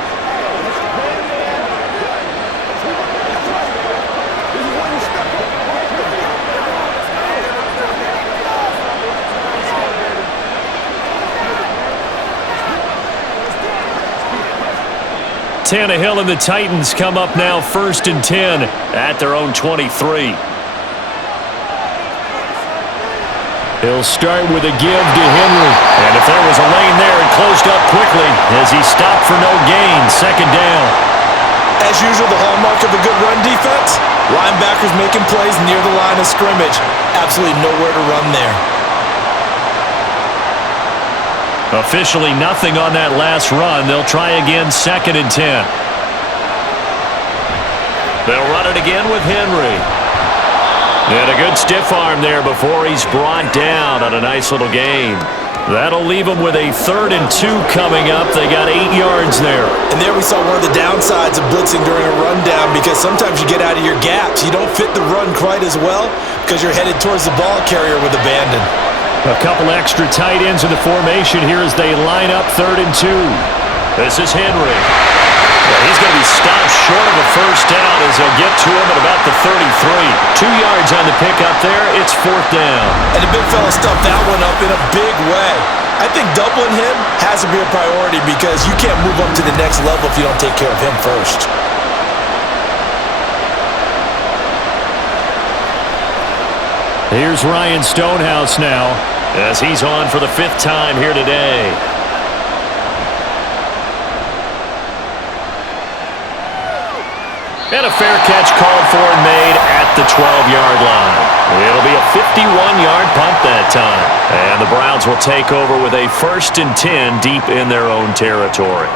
Tannehill and the Titans come up now 1st and 10 at their own 23. He'll start with a give to Henry. And if there was a lane there, it closed up quickly as he stopped for no gain. 2nd down. As usual, the hallmark of a good run defense, linebackers making plays near the line of scrimmage. Absolutely nowhere to run there. Officially nothing on that last run. They'll try again 2nd and 10. They'll run it again with Henry. And a good stiff arm there before he's brought down on a nice little gain. That'll leave them with a 3rd and 2 coming up. They got 8 yards there. And there we saw one of the downsides of blitzing during a rundown, because sometimes you get out of your gaps. You don't fit the run quite as well because you're headed towards the ball carrier with abandon. A couple extra tight ends in the formation here as they line up 3rd and 2. This is Henry. Well, he's going to be stopped short of a first down as they'll get to him at about the 33. 2 yards on the pickup there. It's 4th down. And the big fella stuffed that one up in a big way. I think doubling him has to be a priority because you can't move up to the next level if you don't take care of him first. Here's Ryan Stonehouse now as he's on for the 5th time here today. And a fair catch called for and made at the 12-yard line. It'll be a 51-yard punt that time. And the Browns will take over with a 1st and 10 deep in their own territory.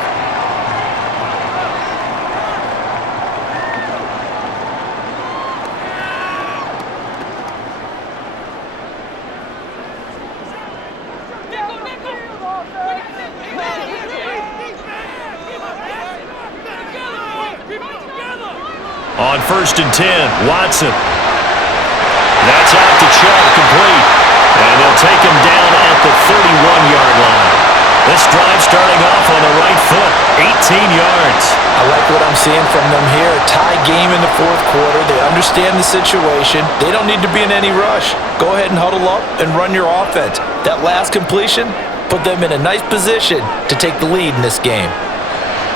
On 1st and 10, Watson. That's out to Chubb, complete. And they'll take him down at the 31-yard line. This drive starting off on the right foot, 18 yards. I like what I'm seeing from them here. Tie game in the 4th quarter. They understand the situation. They don't need to be in any rush. Go ahead and huddle up and run your offense. That last completion put them in a nice position to take the lead in this game.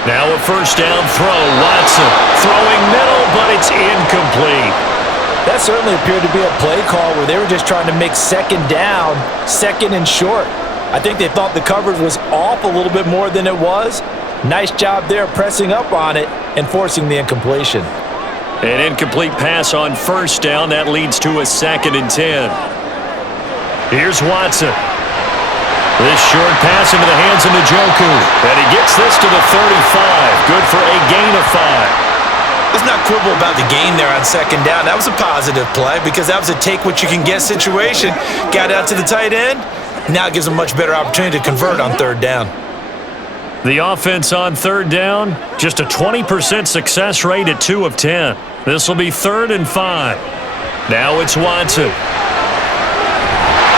Now a first down throw. Watson throwing middle, but it's incomplete. That certainly appeared to be a play call where they were just trying to make 2nd down, 2nd and short. I think they thought the coverage was off a little bit more than it was. Nice job there pressing up on it and forcing the incompletion. An incomplete pass on first down. That leads to a 2nd and 10. Here's Watson. This short pass into the hands of Njoku. And he gets this to the 35. Good for a gain of 5. Let's not quibble about the gain there on 2nd down. That was a positive play because that was a take-what-you-can-get situation. Got out to the tight end. Now it gives them a much better opportunity to convert on 3rd down. The offense on 3rd down, just a 20% success rate at 2 of 10. This will be 3rd and 5. Now it's Watson.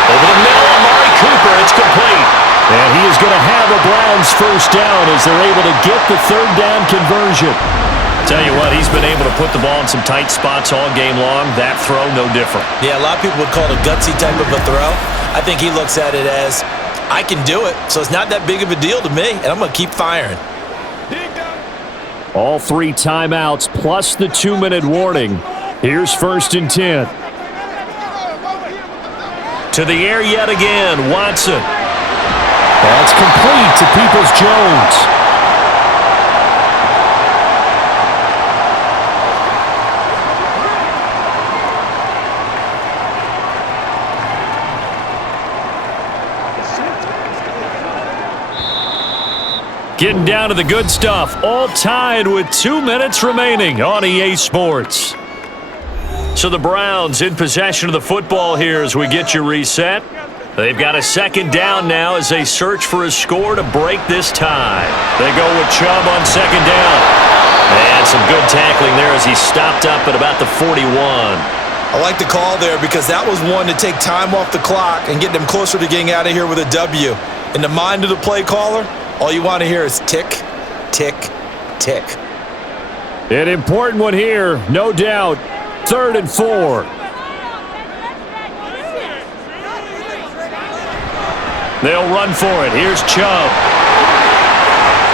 Over the middle, Amari Cooper, it's complete. And he is going to have a Browns first down as they're able to get the 3rd down conversion. Tell you what, he's been able to put the ball in some tight spots all game long. That throw, no different. Yeah, a lot of people would call it a gutsy type of a throw. I think he looks at it as, I can do it, so it's not that big of a deal to me, and I'm going to keep firing. All 3 timeouts plus the 2-minute warning. Here's 1st and 10. To the air yet again, Watson. That's complete to Peoples-Jones. Getting down to the good stuff, all tied with 2 minutes remaining on EA Sports. So the Browns in possession of the football here as we get you reset. They've got a second down now as they search for a score to break this tie. They go with Chubb on second down. And some good tackling there as he stopped up at about the 41. I like the call there because that was one to take time off the clock and get them closer to getting out of here with a W. In the mind of the play caller, all you want to hear is tick, tick, tick. An important one here, no doubt. 3rd and 4. They'll run for it. Here's Chubb.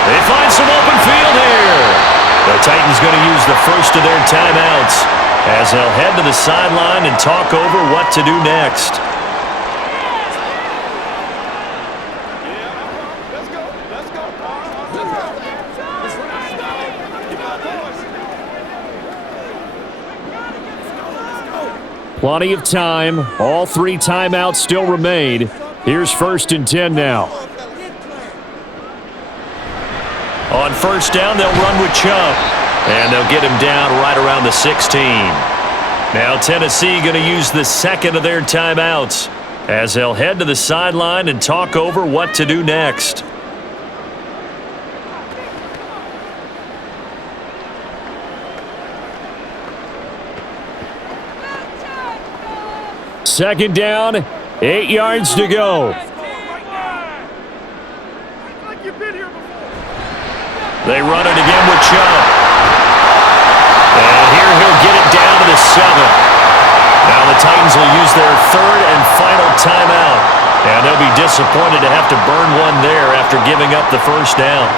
They find some open field here. The Titans going to use the first of their timeouts as they'll head to the sideline and talk over what to do next. Plenty of time. All 3 timeouts still remain. Here's 1st and 10 now. On first down, they'll run with Chubb. And they'll get him down right around the 16. Now Tennessee going to use the second of their timeouts as they'll head to the sideline and talk over what to do next. Second down, 8 yards to go. They run it again with Chubb. And here he'll get it down to the 7. Now the Titans will use their 3rd and final timeout. And they'll be disappointed to have to burn one there after giving up the first down.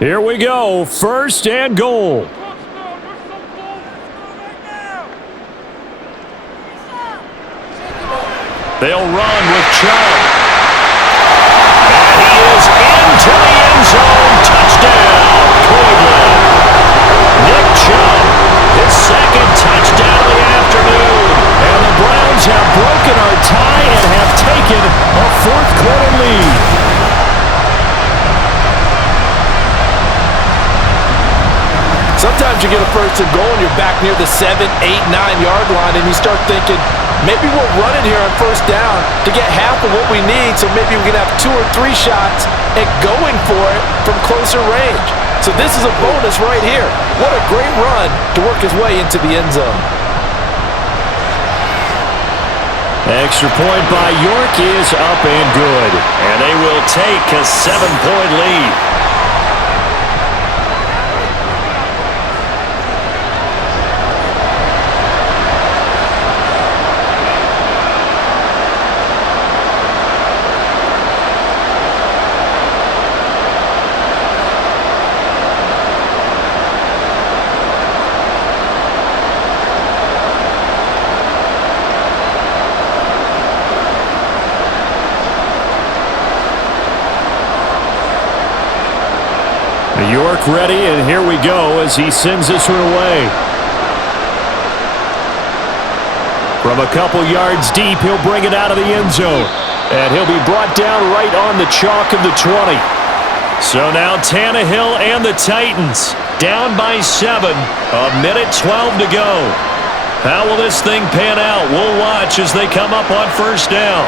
Here we go, 1st and goal. They'll run with Chubb. And he is into the end zone. Touchdown, Cleveland. Nick Chubb, his 2nd touchdown of the afternoon. And the Browns have broken our tie and have taken a 4th quarter lead. Sometimes you get a 1st and goal and you're back near the 7, 8, 9-yard line and you start thinking, maybe we'll run it here on 1st down to get half of what we need, so maybe we can have 2 or 3 shots at going for it from closer range. So this is a bonus right here. What a great run to work his way into the end zone. Extra point by York is up and good. And they will take a 7-point lead. York ready, and here we go as he sends this one away. From a couple yards deep, he'll bring it out of the end zone. And he'll be brought down right on the chalk of the 20. So now Tannehill and the Titans down by 7. A minute 12 to go. How will this thing pan out? We'll watch as they come up on 1st down.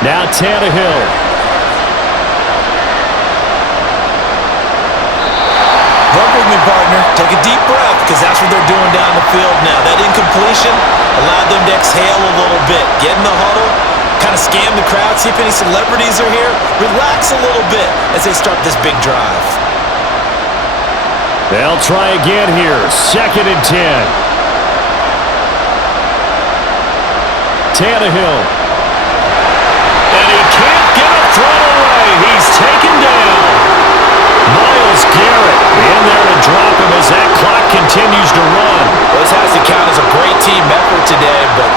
Now Tannehill. Run with me, partner. Take a deep breath because that's what they're doing down the field now. That incompletion allowed them to exhale a little bit. Get in the huddle, kind of scan the crowd, see if any celebrities are here. Relax a little bit as they start this big drive. They'll try again here. 2nd and 10. Tannehill. And he can't get a throw away. He's taken down. Myles Garrett in there to drop him as that clock continues to run. This has to count as a great team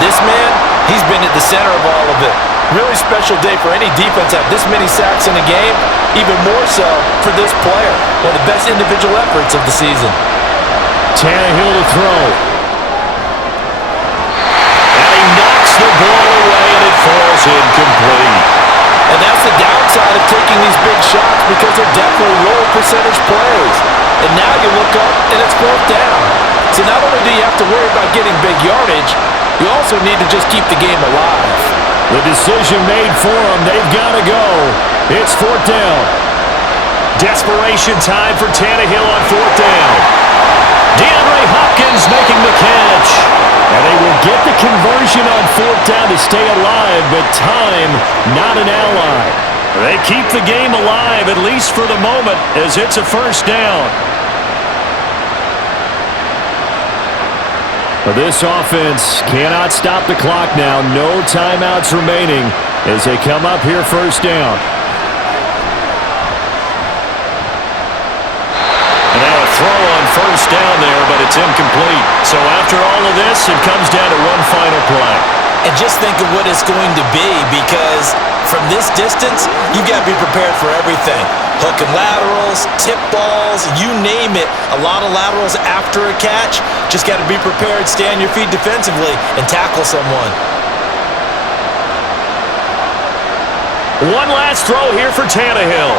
this man, he's been at the center of all of it. Really special day for any defense to have this many sacks in a game, even more so for this player. One of the best individual efforts of the season. Tannehill to throw. And he knocks the ball away, and it falls incomplete. And that's the downside of taking these big shots because they're definitely low percentage plays. And now you look up, and it's 4th down. So not only do you have to worry about getting big yardage, you also need to just keep the game alive. The decision made for them. They've got to go. It's 4th down. Desperation time for Tannehill on 4th down. DeAndre Hopkins making the catch. And they will get the conversion on 4th down to stay alive, but time not an ally. They keep the game alive, at least for the moment, as it's a 1st down. But this offense cannot stop the clock now. No timeouts remaining as they come up here 1st down. And now a throw on 1st down there, but it's incomplete. So after all of this, it comes down to one final play. And just think of what it's going to be, because from this distance, you've got to be prepared for everything. Hook and laterals, tip balls, you name it. A lot of laterals after a catch. Just got to be prepared, stay on your feet defensively, and tackle someone. One last throw here for Tannehill.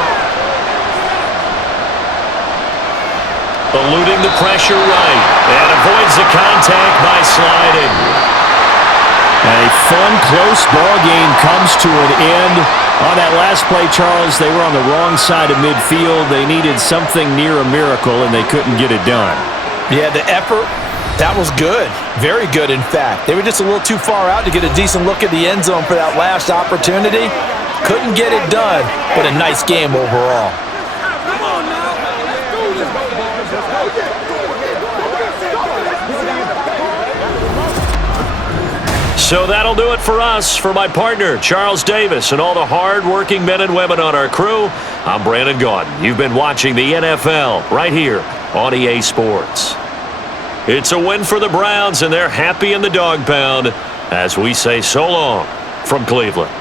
Eluding the pressure right, and avoids the contact by sliding. A fun, close ball game comes to an end. On that last play, Charles, they were on the wrong side of midfield. They needed something near a miracle, and they couldn't get it done. Yeah, the effort, that was good. Very good, in fact. They were just a little too far out to get a decent look at the end zone for that last opportunity. Couldn't get it done, but a nice game overall. So that'll do it for us. For my partner, Charles Davis, and all the hard-working men and women on our crew, I'm Brandon Gaudin. You've been watching the NFL right here on EA Sports. It's a win for the Browns, and they're happy in the dog pound as we say so long from Cleveland.